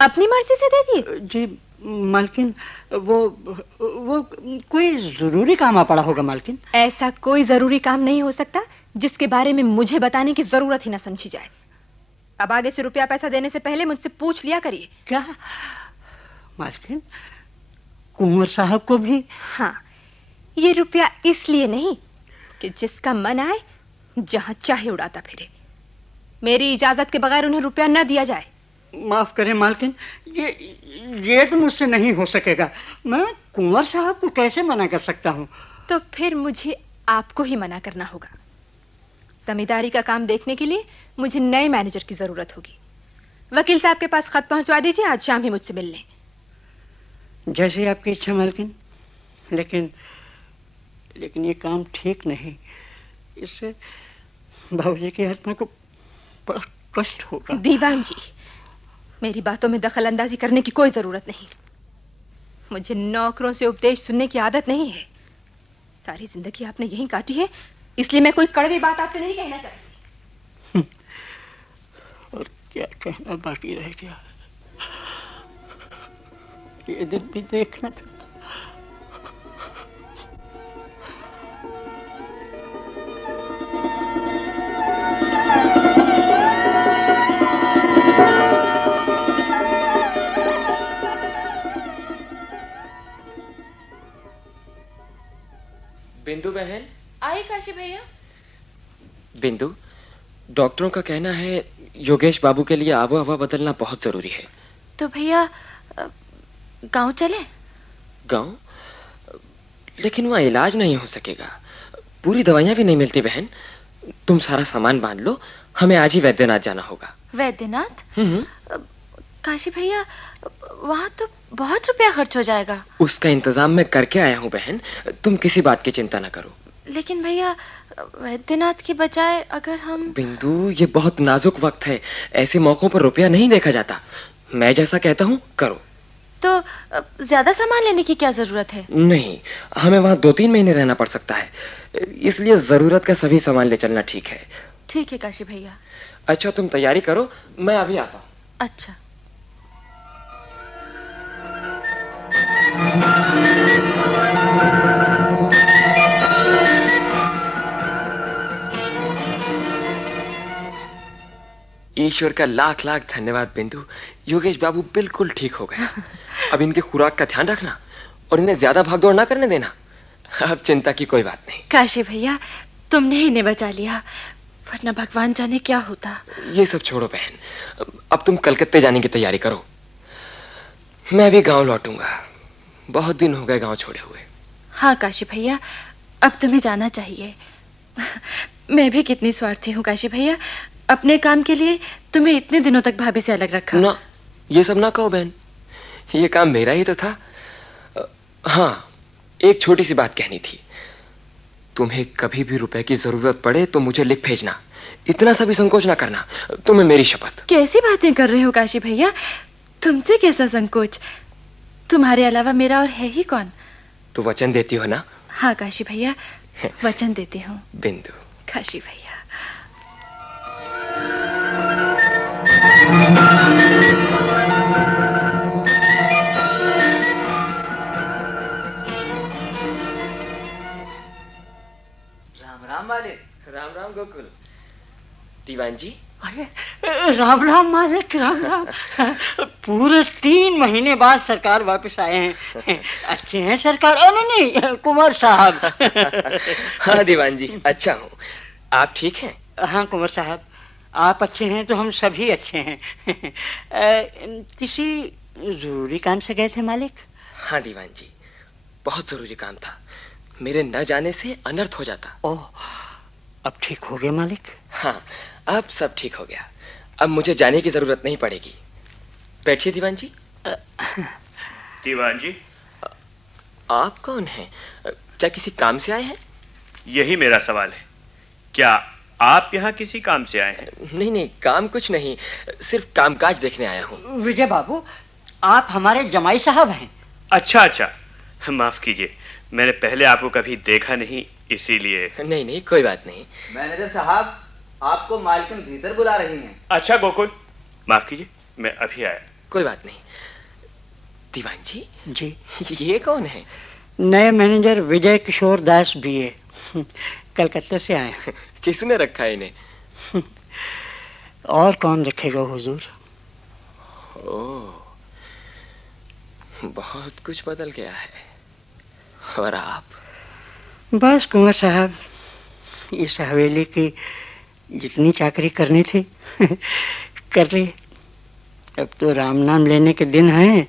अपनी मर्जी से दे दिए? जी मालकिन, वो कोई जरूरी काम आ पड़ा होगा मालकिन। ऐसा कोई जरूरी काम नहीं हो सकता जिसके बारे में मुझे बताने की जरूरत ही ना समझी जाए। अब आगे से रुपया पैसा देने से पहले मुझसे पूछ लिया करिए। क्या मालकिन, कुंवर साहब को भी? हाँ, ये रुपया इसलिए नहीं कि जिसका मन आए जहां चाहे उड़ाता फिरे। मेरी इजाजत के बगैर उन्हें रुपया न दिया जाए। माफ करें मालकिन, ये तो मुझसे नहीं हो सकेगा। मैं कुंवर साहब को कैसे मना कर सकता हूँ? तो फिर मुझे आपको ही मना करना होगा। जमींदारी का काम देखने के लिए मुझे नए मैनेजर की जरूरत होगी। वकील साहब के पास खत पहुंचवा दीजिए, आज शाम ही मुझसे मिल लें। जैसे आपकी इच्छा मालकिन, लेकिन ये काम ठीक नहीं। इससे बाबूजी की आत्मा को बड़ा कष्ट होगा। दीवान जी, मेरी बातों में दखल अंदाजी करने की कोई जरूरत नहीं। मुझे नौकरों से उपदेश सुनने की आदत नहीं है। सारी जिंदगी आपने यहीं काटी है, इसलिए मैं कोई कड़वी बात आपसे नहीं कहना चाहती। और क्या कहना बाकी रह गया? ये दिन भी देखना था। बिंदु बहन। आए काशी भैया। बिंदु, डॉक्टरों का कहना है योगेश बाबू के लिए आबो हवा बदलना बहुत जरूरी है। तो भैया गांव चले? गांव? लेकिन वहाँ इलाज नहीं हो सकेगा, पूरी दवाइयाँ भी नहीं मिलती बहन। तुम सारा सामान बांध लो, हमें आज ही वैद्यनाथ जाना होगा। वैद्यनाथ? काशी भैया, वहाँ तो बहुत रुपया खर्च हो जाएगा। उसका इंतजाम मैं करके आया हूँ बहन, तुम किसी बात की चिंता न करो। लेकिन भैया, वैद्यनाथ की बजाय अगर हम... बिंदु, ये बहुत नाजुक वक्त है, ऐसे मौकों पर रुपया नहीं देखा जाता। मैं जैसा कहता हूँ करो। तो ज्यादा सामान लेने की क्या जरूरत है? नहीं, हमें वहाँ 2-3 महीने रहना पड़ सकता है, इसलिए जरूरत का सभी सामान ले चलना ठीक है। ठीक है काशी भैया। अच्छा, तुम तैयारी करो, मैं अभी आता हूँ। अच्छा। ईश्वर का लाख लाख धन्यवाद बिंदु, योगेश बाबू बिल्कुल ठीक हो गए। अब इनकी खुराक का ध्यान रखना और इन्हें ज्यादा भागदौड़ ना करने देना। अब चिंता की कोई बात नहीं। काशी भैया, तुमने इन्हें बचा लिया, वरना भगवान जाने क्या होता। ये सब छोड़ो बहन, अब तुम कलकत्ते जाने की तैयारी करो। मैं भी गांव लौटूंगा, बहुत दिन हो गए गांव छोड़े हुए। हाँ काशी भैया, अब तुम्हें जाना चाहिए। मैं भी कितनी स्वार्थी हूँ काशी भैया, अपने काम के लिए तुम्हें इतने दिनों तक भाभी से अलग रखा। ना, ये सब ना कहो बहन, ये काम मेरा ही तो था। हाँ, एक छोटी सी बात कहनी थी। तुम्हें कभी भी रुपए की जरूरत पड़े तो मुझे लिख भेजना, इतना सा भी संकोच ना करना, तुम्हें मेरी शपथ। कैसी बातें कर रहे हो काशी भैया, तुमसे कैसा संकोच? तुम्हारे अलावा मेरा और है ही कौन? तो वचन देती हो ना? हाँ काशी भैया, वचन देती हूँ। बिंदु। काशी भैया। राम राम मालिक। राम राम गोकुल। दीवान जी। अरे राम राम मालिक, राम राम। पूरे 3 महीने बाद सरकार वापस आए हैं। अच्छे हैं सरकार? नहीं, कुंवर साहब। हाँ दीवान जी, अच्छा हूँ, आप ठीक हैं? हाँ कुंवर साहब, आप अच्छे हैं तो हम सभी अच्छे हैं। किसी जरूरी काम से गए थे मालिक? हाँ दीवान जी, बहुत जरूरी काम था, मेरे न जाने से अनर्थ हो जाता। ओह, अब ठीक हो गए मालिक? हाँ, अब सब ठीक हो गया, अब मुझे जाने की जरूरत नहीं पड़ेगी। बैठिए दीवान जी। दीवान जी, आप कौन हैं? क्या किसी काम से आए हैं? यही मेरा सवाल है। क्या आप यहाँ किसी काम से आए हैं? नहीं नहीं, काम कुछ नहीं, सिर्फ कामकाज देखने आया हूँ। विजय बाबू, आप हमारे जमाई साहब हैं। अच्छा अच्छा, माफ कीजिए, मैंने पहले आपको कभी देखा नहीं, इसीलिए। नहीं नहीं, कोई बात नहीं। मैनेजर साहब, आपको मालकिन भीतर बुला रही हैं। अच्छा गोकुल, माफ कीजिए, मैं अभी आया। कोई बात नहीं। दीवान जी, जी, ये कौन है? नए मैनेजर विजय किशोर दास बीए, कलकत्ते से आए हैं। किसने रखा है इन्हें? और कौन रखेगा हुजूर। ओह, बहुत कुछ बदल गया है। और आप? बस कुंवर साहब, इस हवेली की जितनी चाकरी करनी थी कर ली। अब तो राम नाम लेने के दिन हैं,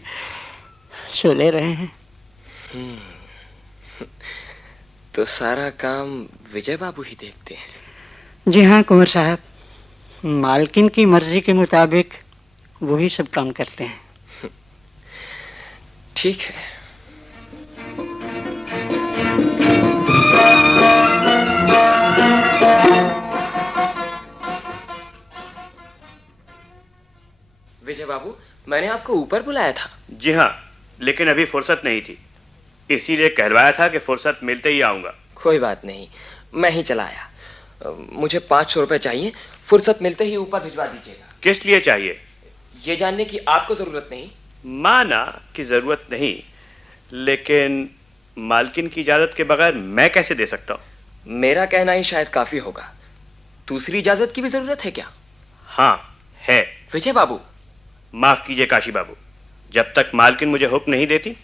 सो ले रहे हैं। तो सारा काम विजय बाबू ही देखते हैं? जी हाँ कुंवर साहब, मालकिन की मर्जी के मुताबिक वही सब काम करते हैं। ठीक है। विजय बाबू, मैंने आपको ऊपर बुलाया था। जी हाँ, लेकिन अभी फुर्सत नहीं थी, इसीलिए कहलवाया था कि फुर्सत मिलते ही आऊंगा। कोई बात नहीं, मैं ही चला आया। मुझे 500 रुपए चाहिए, फुर्सत मिलते ही ऊपर भिजवा दीजिएगा। किस लिए चाहिए? ये जानने की आपको जरूरत नहीं। माना कि जरूरत नहीं, लेकिन मालकिन की इजाजत के बगैर मैं कैसे दे सकता हूँ? मेरा कहना ही शायद काफी होगा। दूसरी इजाजत की भी जरूरत है क्या? हाँ है। विजय बाबू, माफ कीजिए काशी बाबू, जब तक मालकिन मुझे हुक्म नहीं देती,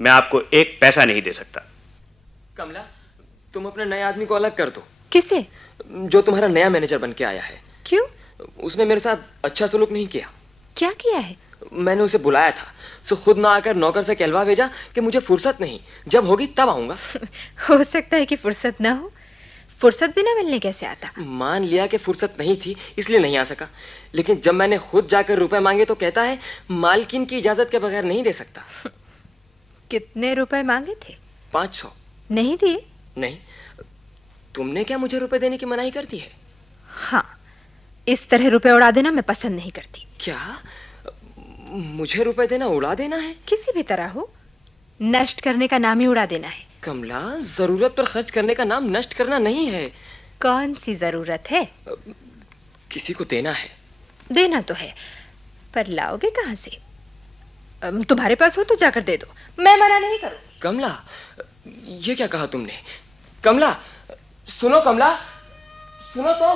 मैं आपको एक पैसा नहीं दे सकता। कमला, तुम अपने नए आदमी को अलग कर दो। किसे? जो तुम्हारा नया मैनेजर बन के आया है। क्यों? उसने मेरे साथ अच्छा सलूक नहीं किया। क्या किया है? मैंने उसे बुलाया था, सो खुद ना आकर नौकर से कहलवा भेजा कि मुझे फुर्सत नहीं, जब होगी तब आऊंगा। हो सकता है कि फुर्सत ना हो। फुर्सत बिना मिलने कैसे आता? मान लिया कि फुर्सत नहीं थी, इसलिए नहीं आ सका, लेकिन जब मैंने खुद जाकर रुपए मांगे तो कहता है मालकिन की इजाजत के बगैर नहीं दे सकता। कितने रुपए मांगे थे? 500। नहीं दिए? नहीं। तुमने क्या मुझे रुपए देने की मनाही कर दी है? हाँ, इस तरह रुपए उड़ा देना मैं पसंद नहीं करती। क्या मुझे रुपए देना उड़ा देना है? किसी भी तरह हो, नष्ट करने का नाम ही उड़ा देना है। कमला, जरूरत पर खर्च करने का नाम नष्ट करना नहीं है। कौन सी जरूरत है? किसी को देना है। देना तो है, पर लाओगे कहाँ से? तुम्हारे पास हो तो जाकर दे दो, मैं मना नहीं करूंगी। कमला, ये क्या कहा तुमने? कमला, सुनो कमला, सुनो तो।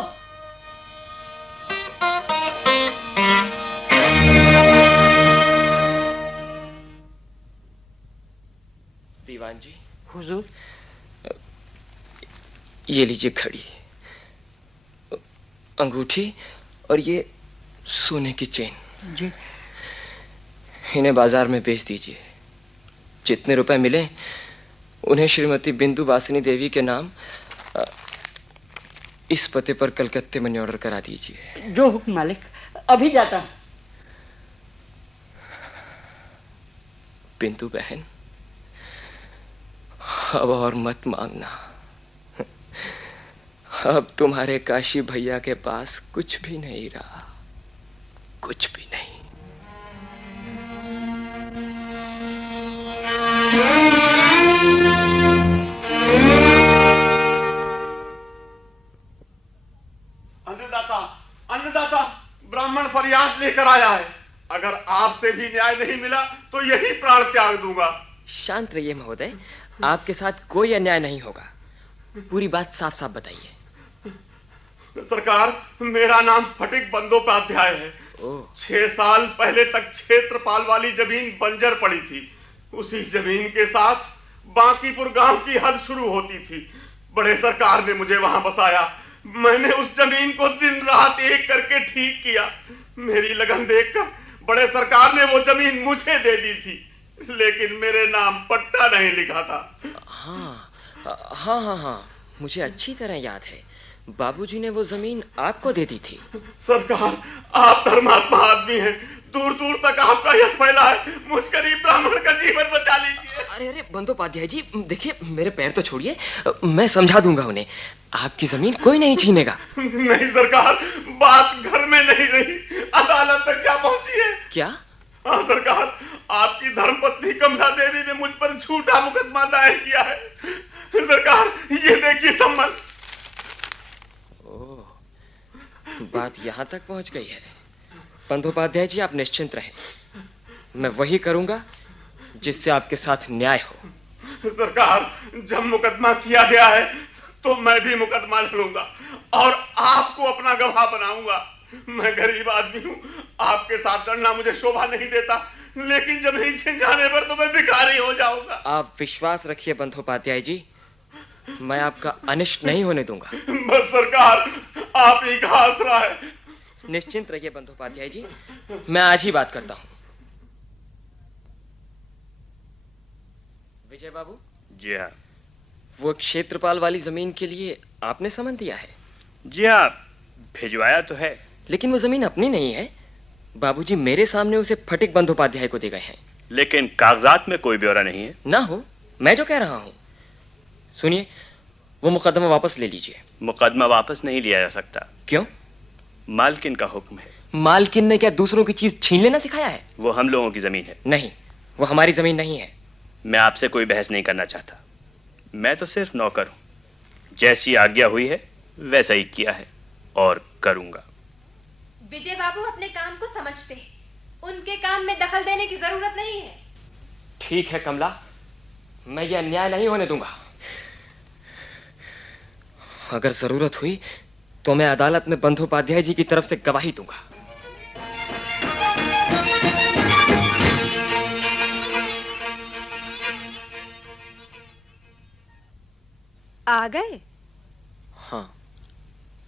दीवान जी। हुजूर। ये लीजिए घड़ी, अंगूठी और ये सोने की चेन। जी। इन्हें बाजार में बेच दीजिए। जितने रुपए मिले उन्हें श्रीमती बिंदु वासिनी देवी के नाम इस पते पर कलकत्ते मनी ऑर्डर करा दीजिए। जो हुक्म मालिक, अभी जाता हूं। बिंदु बहन, अब और मत मांगना। अब तुम्हारे काशी भैया के पास कुछ भी नहीं रहा, कुछ भी नहीं। अन्नदाता, अन्नदाता, ब्राह्मण फरियाद लेकर आया है। अगर आपसे भी न्याय नहीं मिला तो यही प्राण त्याग दूंगा। शांत रहिए महोदय, आपके साथ कोई अन्याय नहीं होगा। पूरी बात साफ साफ बताइए। सरकार, मेरा नाम फटिक बंदोपाध्याय है। 6 साल पहले तक क्षेत्रपाल वाली जमीन बंजर पड़ी थी। उसी जमीन के साथ बांकीपुर गांव की हद शुरू होती थी। बड़े सरकार ने मुझे वहां बसाया। मैंने उस जमीन को दिन रात एक करके ठीक किया। मेरी लगन देखकर बड़े सरकार ने वो जमीन मुझे दे दी थी, लेकिन मेरे नाम पट्टा नहीं लिखा था। हाँ हाँ हाँ हाँ, मुझे अच्छी तरह याद है। बाबूजी ने वो जमीन आपको दे दी थी। सरकार, आप धर्मात्मा आदमी हैं, दूर दूर तक आपका यश फैला है। मुझ गरीब ब्राह्मण का जीवन बचा लीजिए। अरे अरे बंदोपाध्याय जी, देखिए मेरे पैर तो छोड़िए, मैं समझा दूंगा उन्हें। आपकी जमीन कोई नहीं छीनेगा। नहीं सरकार, बात घर में नहीं रही, अदालत तक क्या पहुंची है। क्या? हाँ सरकार, आपकी धर्मपत्नी कमला देवी ने मुझ पर झूठा मुकदमा दायर किया है। सरकार, ये देखिए सम्मन। ओह, बात यहाँ तक पहुंच गई है। बंदोपाध्याय जी, आप निश्चिंत रहें, मैं वही करूंगा जिससे आपके साथ न्याय हो। सरकार, जब मुकदमा किया गया है तो मैं भी मुकदमा लड़ूंगा और आपको अपना गवाह बनाऊंगा। मैं गरीब आदमी हूँ, आपके साथ लड़ना मुझे शोभा नहीं देता, लेकिन जमीन छिन जाने पर तो मैं भिखारी हो जाऊंगा। आप विश्वास रखिए बंदोपाध्याय जी, मैं आपका अनिष्ट नहीं होने दूंगा। बस सरकार, आप ही का आसरा है। निश्चिंत रहिए बंदोपाध्याय जी, मैं आज ही बात करता हूं। विजय बाबू। जी हाँ। वो क्षेत्रपाल वाली जमीन के लिए आपने समन दिया है? जी हाँ, भिजवाया तो है। लेकिन वो जमीन अपनी नहीं है। बाबूजी मेरे सामने उसे फटिक बंदोपाध्याय को दे गए हैं। लेकिन कागजात में कोई ब्यौरा नहीं है। ना हो, मैं जो कह रहा हूं। सुनिए, वो मुकदमा वापस ले लीजिए। मुकदमा वापस नहीं लिया जा सकता। क्यों? मालकिन का हुक्म है। मालकिन ने क्या दूसरों की चीज छीन लेना सिखाया है? वो हम लोगों की जमीन है। नहीं, वो हमारी जमीन नहीं है। मैं आपसे कोई बहस नहीं करना चाहता, मैं तो सिर्फ नौकर हूं। जैसी आज्ञा हुई है वैसा ही किया है और करूंगा। विजय बाबू अपने काम को समझते हैं, उनके काम में दखल देने की जरूरत नहीं है। ठीक है कमला, मैं ये अन्याय नहीं होने दूंगा। अगर जरूरत हुई तो मैं अदालत में बंदोपाध्याय जी की तरफ से गवाही दूंगा। आ गए? हाँ।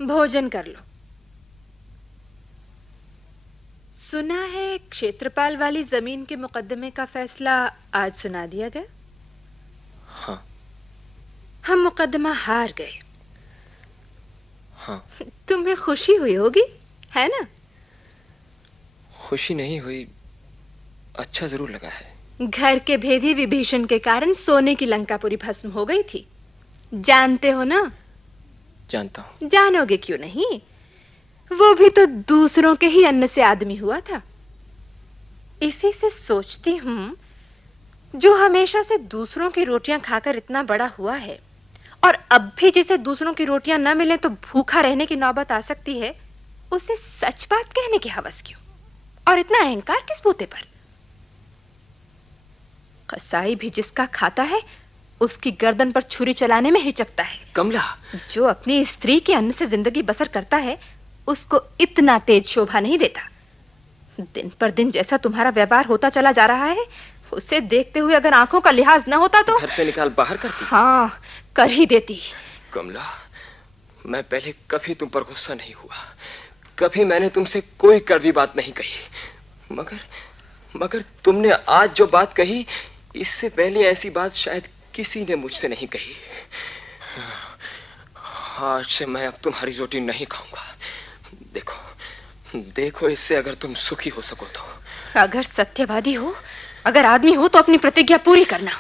भोजन कर लो। सुना है क्षेत्रपाल वाली जमीन के मुकदमे का फैसला आज सुना दिया गया। हाँ। हम मुकदमा हार गए। हाँ। तुम्हें खुशी हुई होगी, है ना? खुशी नहीं हुई, अच्छा जरूर लगा है। घर के भेदी विभीषण के कारण सोने की लंका पूरी भस्म हो गई थी, जानते हो ना? जानता हूं। जानोगे क्यों नहीं? वो भी तो दूसरों के ही अन्न से आदमी हुआ था। इसी से सोचती हूं, जो हमेशा से दूसरों की रोटियां खाकर इतना बड़ा हुआ है और अब भी जिसे दूसरों की रोटियां न मिले तो भूखा रहने की नौबत आ सकती है, उसे सच बात कहने की हवस क्यों और इतना अहंकार किस बूते पर? कसाई भी जिसका खाता है उसकी गर्दन पर छुरी चलाने में हिचकता है। कमला, जो अपनी स्त्री के अन्न से जिंदगी बसर करता है उसको इतना तेज शोभा नहीं देता। दिन पर दिन जैसा तुम्हारा व्यवहार होता चला जा रहा है, उसे देखते हुए अगर आंखों का लिहाज न होता तो घर से निकाल बाहर करती। हाँ, कर ही देती। कमला, मैं पहले कभी तुम पर गुस्सा नहीं हुआ, कभी मैंने तुमसे कोई कड़वी बात नहीं कही, मगर तुमने आज जो बात कही, इससे पहले ऐसी बात शायद किसी ने मुझसे नहीं कही। आज से मैं अब तुम्हारी रोटी नहीं खाऊंगा। देखो इससे अगर तुम सुखी हो सको तो। अगर सत्यवादी हो, अगर आदमी हो तो अपनी प्रतिज्ञा पूरी करना।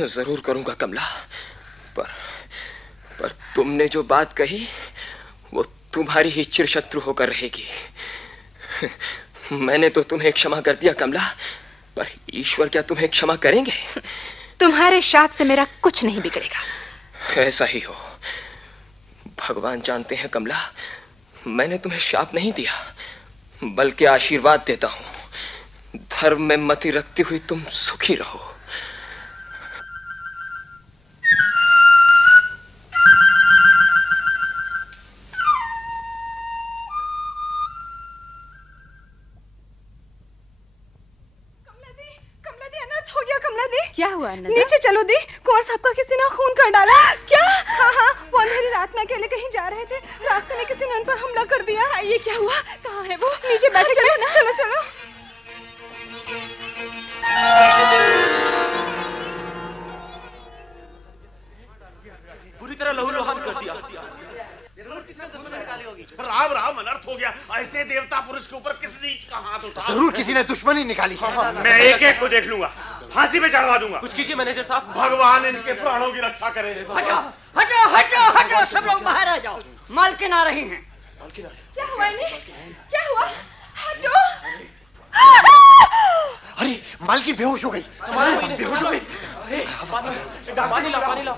जरूर करूंगा कमला, पर तुमने जो बात कही वो तुम्हारी ही चिरशत्रु होकर रहेगी। मैंने तो तुम्हें क्षमा कर दिया कमला, पर ईश्वर क्या तुम्हें क्षमा करेंगे? तुम्हारे शाप से मेरा कुछ नहीं बिगड़ेगा। ऐसा ही हो। भगवान जानते हैं कमला, मैंने तुम्हें शाप नहीं दिया, बल्कि आशीर्वाद देता हूं। धर्म में मति रखती हुई तुम सुखी रहो। हो गया कमला दी। क्या हुआ नंदा? नीचे चलो दी, कुंवर साहब का किसी ने खून कर डाला। क्या? हाँ, वो अंधेरी रात में अकेले कहीं जा रहे थे, रास्ते में किसी ने उन पर हमला कर दिया। ये क्या हुआ? कहाँ है वो? नीचे बैठे। चलो चलो। पूरी तरह लहूलुहान कर दिया। राम राम अनर्थ हो गया। ऐसे देवता पुरुष के ऊपर किस नीच का हाथ उठा? जरूर किसी ने दुश्मनी निकाली। मैं एक एक को देख लूंगा, फांसी पे चढ़वा दूंगा। कुछ कीजिए मैनेजर साहब। भगवान इनके प्राणों की रक्षा करे। हटो हटो हटो हटो, सब लोग बाहर आ जाओ, मालकिन आ रही हैं। क्या हुआ इन्हें? क्या हुआ? हटो। अरे मालकिन बेहोश हो गई। बेहोश हो गई। पानी लाओ, पानी लाओ।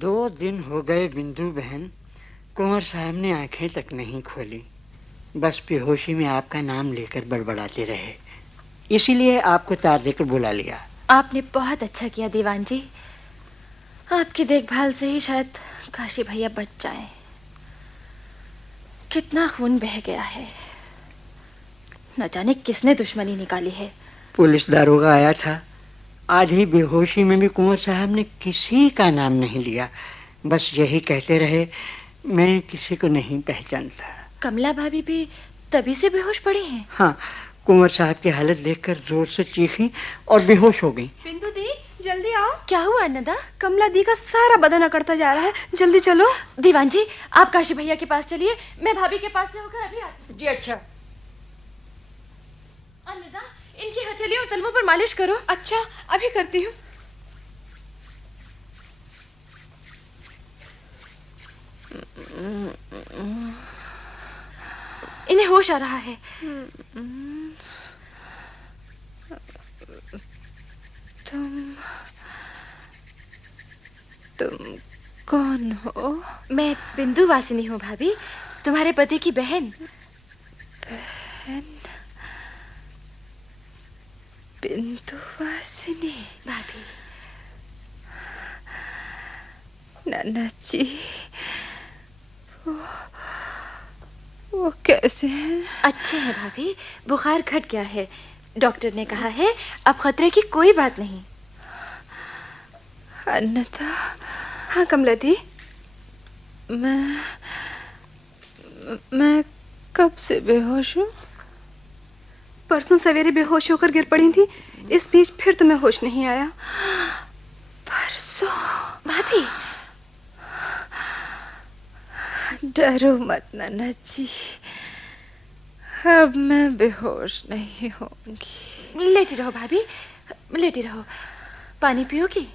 दो दिन हो गए बिंदु बहन, कुंवर साहब ने आंखें तक नहीं खोली, बस बेहोशी में आपका नाम लेकर बड़बड़ाते रहे। इसीलिए आपको तार देकर बुला लिया। आपने बहुत अच्छा किया दीवान जी, आपकी देखभाल से ही शायद काशी भैया बच जाएं। कितना खून बह गया है, न जाने किसने दुश्मनी निकाली है। पुलिस दारोगा आया था, आधी बेहोशी में भी कुंवर साहब ने किसी का नाम नहीं लिया, बस यही कहते रहे, मैं किसी को नहीं पहचानता। कमला भाभी भी तभी से बेहोश पड़ी हैं? हाँ, कुंवर साहब की हालत देखकर जोर से चीखी और बेहोश हो गई। बिंदु दी जल्दी आओ। क्या हुआ अन्नदा? कमला दी का सारा बदन अकड़ता जा रहा है, जल्दी चलो। दीवान जी आप काशी भैया के पास चलिए, मैं भाभी के पास से होकर अभी आती हूँ। जी अच्छा। अन्नदा इनकी हथेली और तलवों पर मालिश करो। अच्छा अभी करती हूँ। इन्हें होश आ रहा है। तुम कौन हो? मैं बिंदु वासिनी हूँ भाभी, तुम्हारे पति की बहन। बहन? बिंदु वासिनी? भाभी। नाना जी वो कैसे हैं? अच्छे हैं भाभी, बुखार घट गया है, डॉक्टर ने कहा है अब खतरे की कोई बात नहीं। अन्नता? हाँ कमला दी। मैं कब से बेहोश हूँ? परसों सवेरे बेहोश होकर गिर पड़ी थी, इस बीच फिर तुम्हें होश नहीं आया। परसों? भाभी डरो मत नाना जी, अब मैं बेहोश नहीं होंगी। लेटी रहो भाभी, लेटी रहो। पानी पियोगी?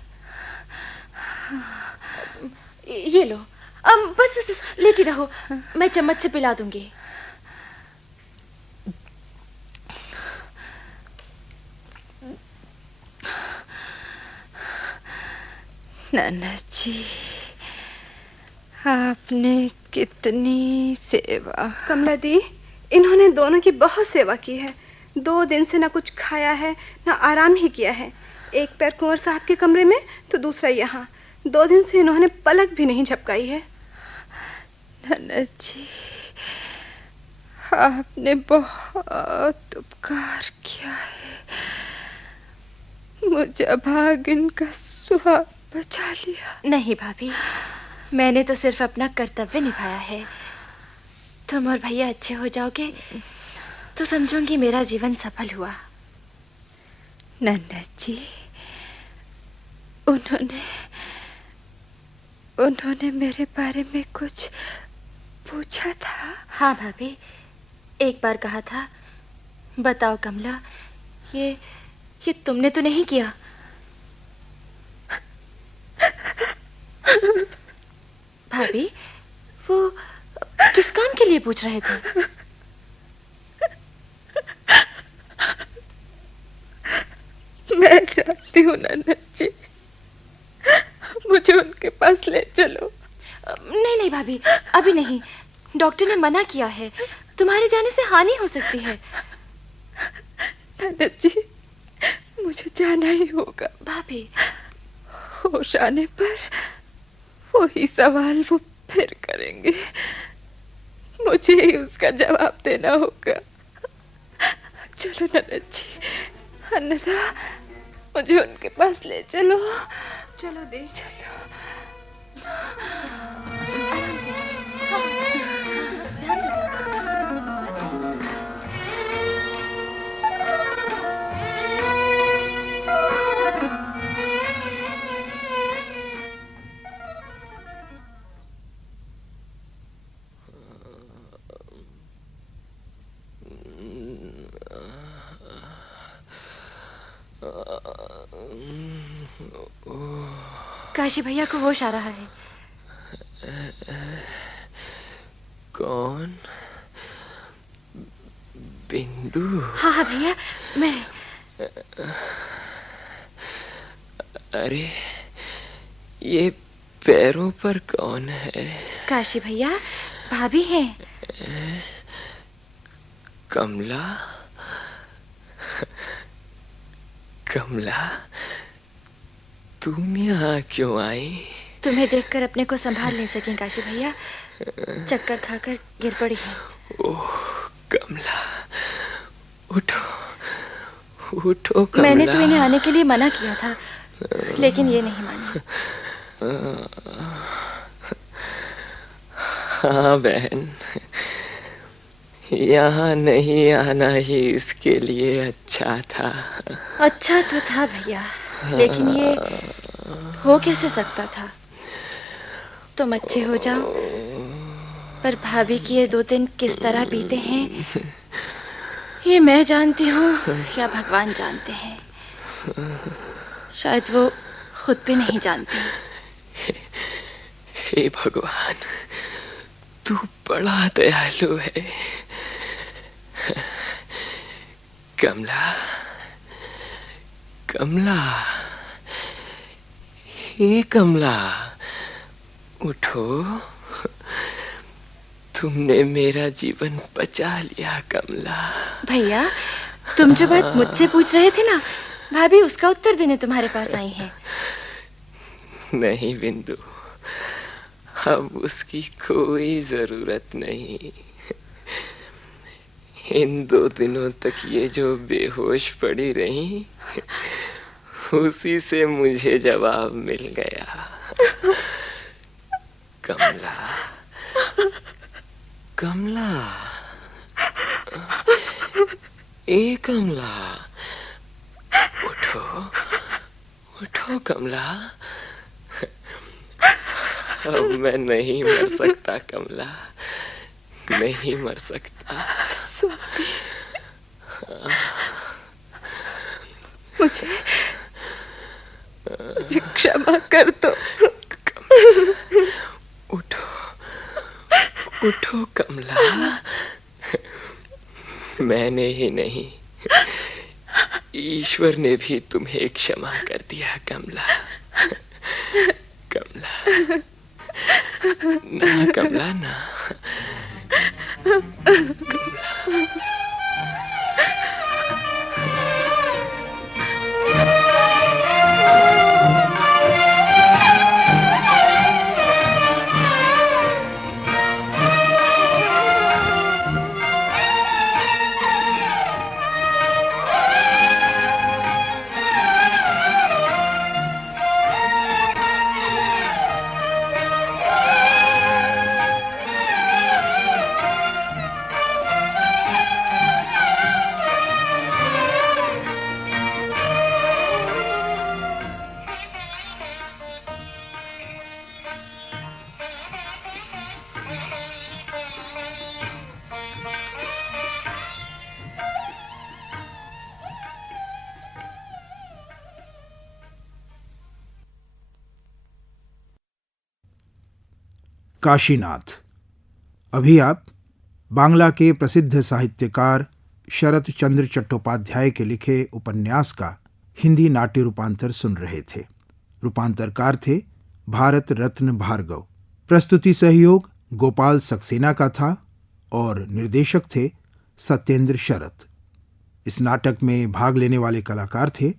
ये लो। बस बस बस लेटी रहो, मैं चम्मच से पिला दूंगी। नाना जी आपने कितनी सेवा। कमला दी इन्होंने दोनों की बहुत सेवा की है, 2 दिन से ना कुछ खाया है ना आराम ही किया है। एक पैर कुंवर साहब के कमरे में तो दूसरा यहाँ, 2 दिन से इन्होंने पलक भी नहीं झपकाई है। नाना जी आपने बहुत उपकार किया है, मुझे अभागिन का सुहाग बचा लिया। नहीं भाभी, मैंने तो सिर्फ अपना कर्तव्य निभाया है। तुम और भैया अच्छे हो जाओगे तो समझूंगी मेरा जीवन सफल हुआ। नन्ना जी उन्होंने मेरे बारे में कुछ पूछा था? हाँ भाभी, एक बार कहा था, बताओ कमला, ये तुमने तो नहीं किया? भाभी वो किस काम के लिए पूछ रहे थे? मैं जानती हूँ नन्ना जी, मुझे उनके पास ले चलो। नहीं नहीं भाभी, अभी नहीं, डॉक्टर ने मना किया है, तुम्हारे जाने से हानि हो सकती है। नन्ना जी मुझे जाना ही होगा। भाभी होश आने पर वही सवाल वो फिर करेंगे, मुझे ही उसका जवाब देना होगा। चलो नन्ना जी। अन्नदा मुझे उनके पास ले चलो। चलो दे। काशी भैया को होश आ रहा है। कौन? बिंदु? हाँ हाँ भैया, मैं। अरे ये पैरों पर कौन है? काशी भैया, भाभी है। कमला? कमला, तुम यहाँ क्यों आई? तुम्हें देखकर अपने को संभाल नहीं सकी काशी भैया, चक्कर खाकर गिर पड़ी है। ओह कमला, उठो उठो कमला। मैंने तो इन्हें आने के लिए मना किया था, लेकिन ये नहीं मानी। हाँ बहन, यहाँ नहीं आना ही इसके लिए अच्छा था। अच्छा तो था भैया, लेकिन ये हो कैसे सकता था। तुम अच्छे हो जाओ, पर भाभी की ये 2 दिन किस तरह बीते हैं ये मैं जानती हूँ या भगवान जानते हैं। शायद वो खुद भी नहीं जानते। हे भगवान, तू बड़ा दयालु है। कमला, कमला, हे कमला, उठो। तुमने मेरा जीवन बचा लिया कमला। भैया, तुम जो बात मुझसे पूछ रहे थे ना, भाभी उसका उत्तर देने तुम्हारे पास आई हैं। नहीं बिंदु, अब उसकी कोई जरूरत नहीं। इन 2 दिनों तक ये जो बेहोश पड़ी रही, उसी से मुझे जवाब मिल गया। कमला, कमला, ए कमला, उठो उठो कमला। अब मैं नहीं मर सकता कमला, नहीं मर सकता। स्वामी, मुझे क्षमा कर दो। उठो उठो कमला। मैंने ही नहीं, ईश्वर ने भी तुम्हें क्षमा कर दिया कमला। कमला ना, कमला ना। काशीनाथ। अभी आप बांग्ला के प्रसिद्ध साहित्यकार शरत चंद्र चट्टोपाध्याय के लिखे उपन्यास का हिंदी नाट्य रूपांतर सुन रहे थे। रूपांतरकार थे भारत रत्न भार्गव। प्रस्तुति सहयोग गोपाल सक्सेना का था और निर्देशक थे सत्येंद्र शरत। इस नाटक में भाग लेने वाले कलाकार थे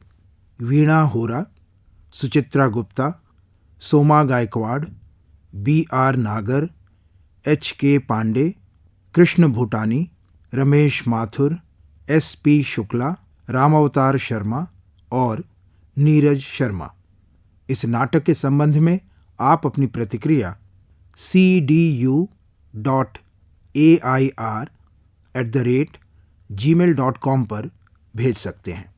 वीणा होरा, सुचित्रा गुप्ता, सोमा गायकवाड़, B.R. नागर, H.K. पांडे, कृष्ण भूटानी, रमेश माथुर, S.P. शुक्ला, रामावतार शर्मा और नीरज शर्मा। इस नाटक के संबंध में आप अपनी प्रतिक्रिया cdu.air@gmail.com पर भेज सकते हैं।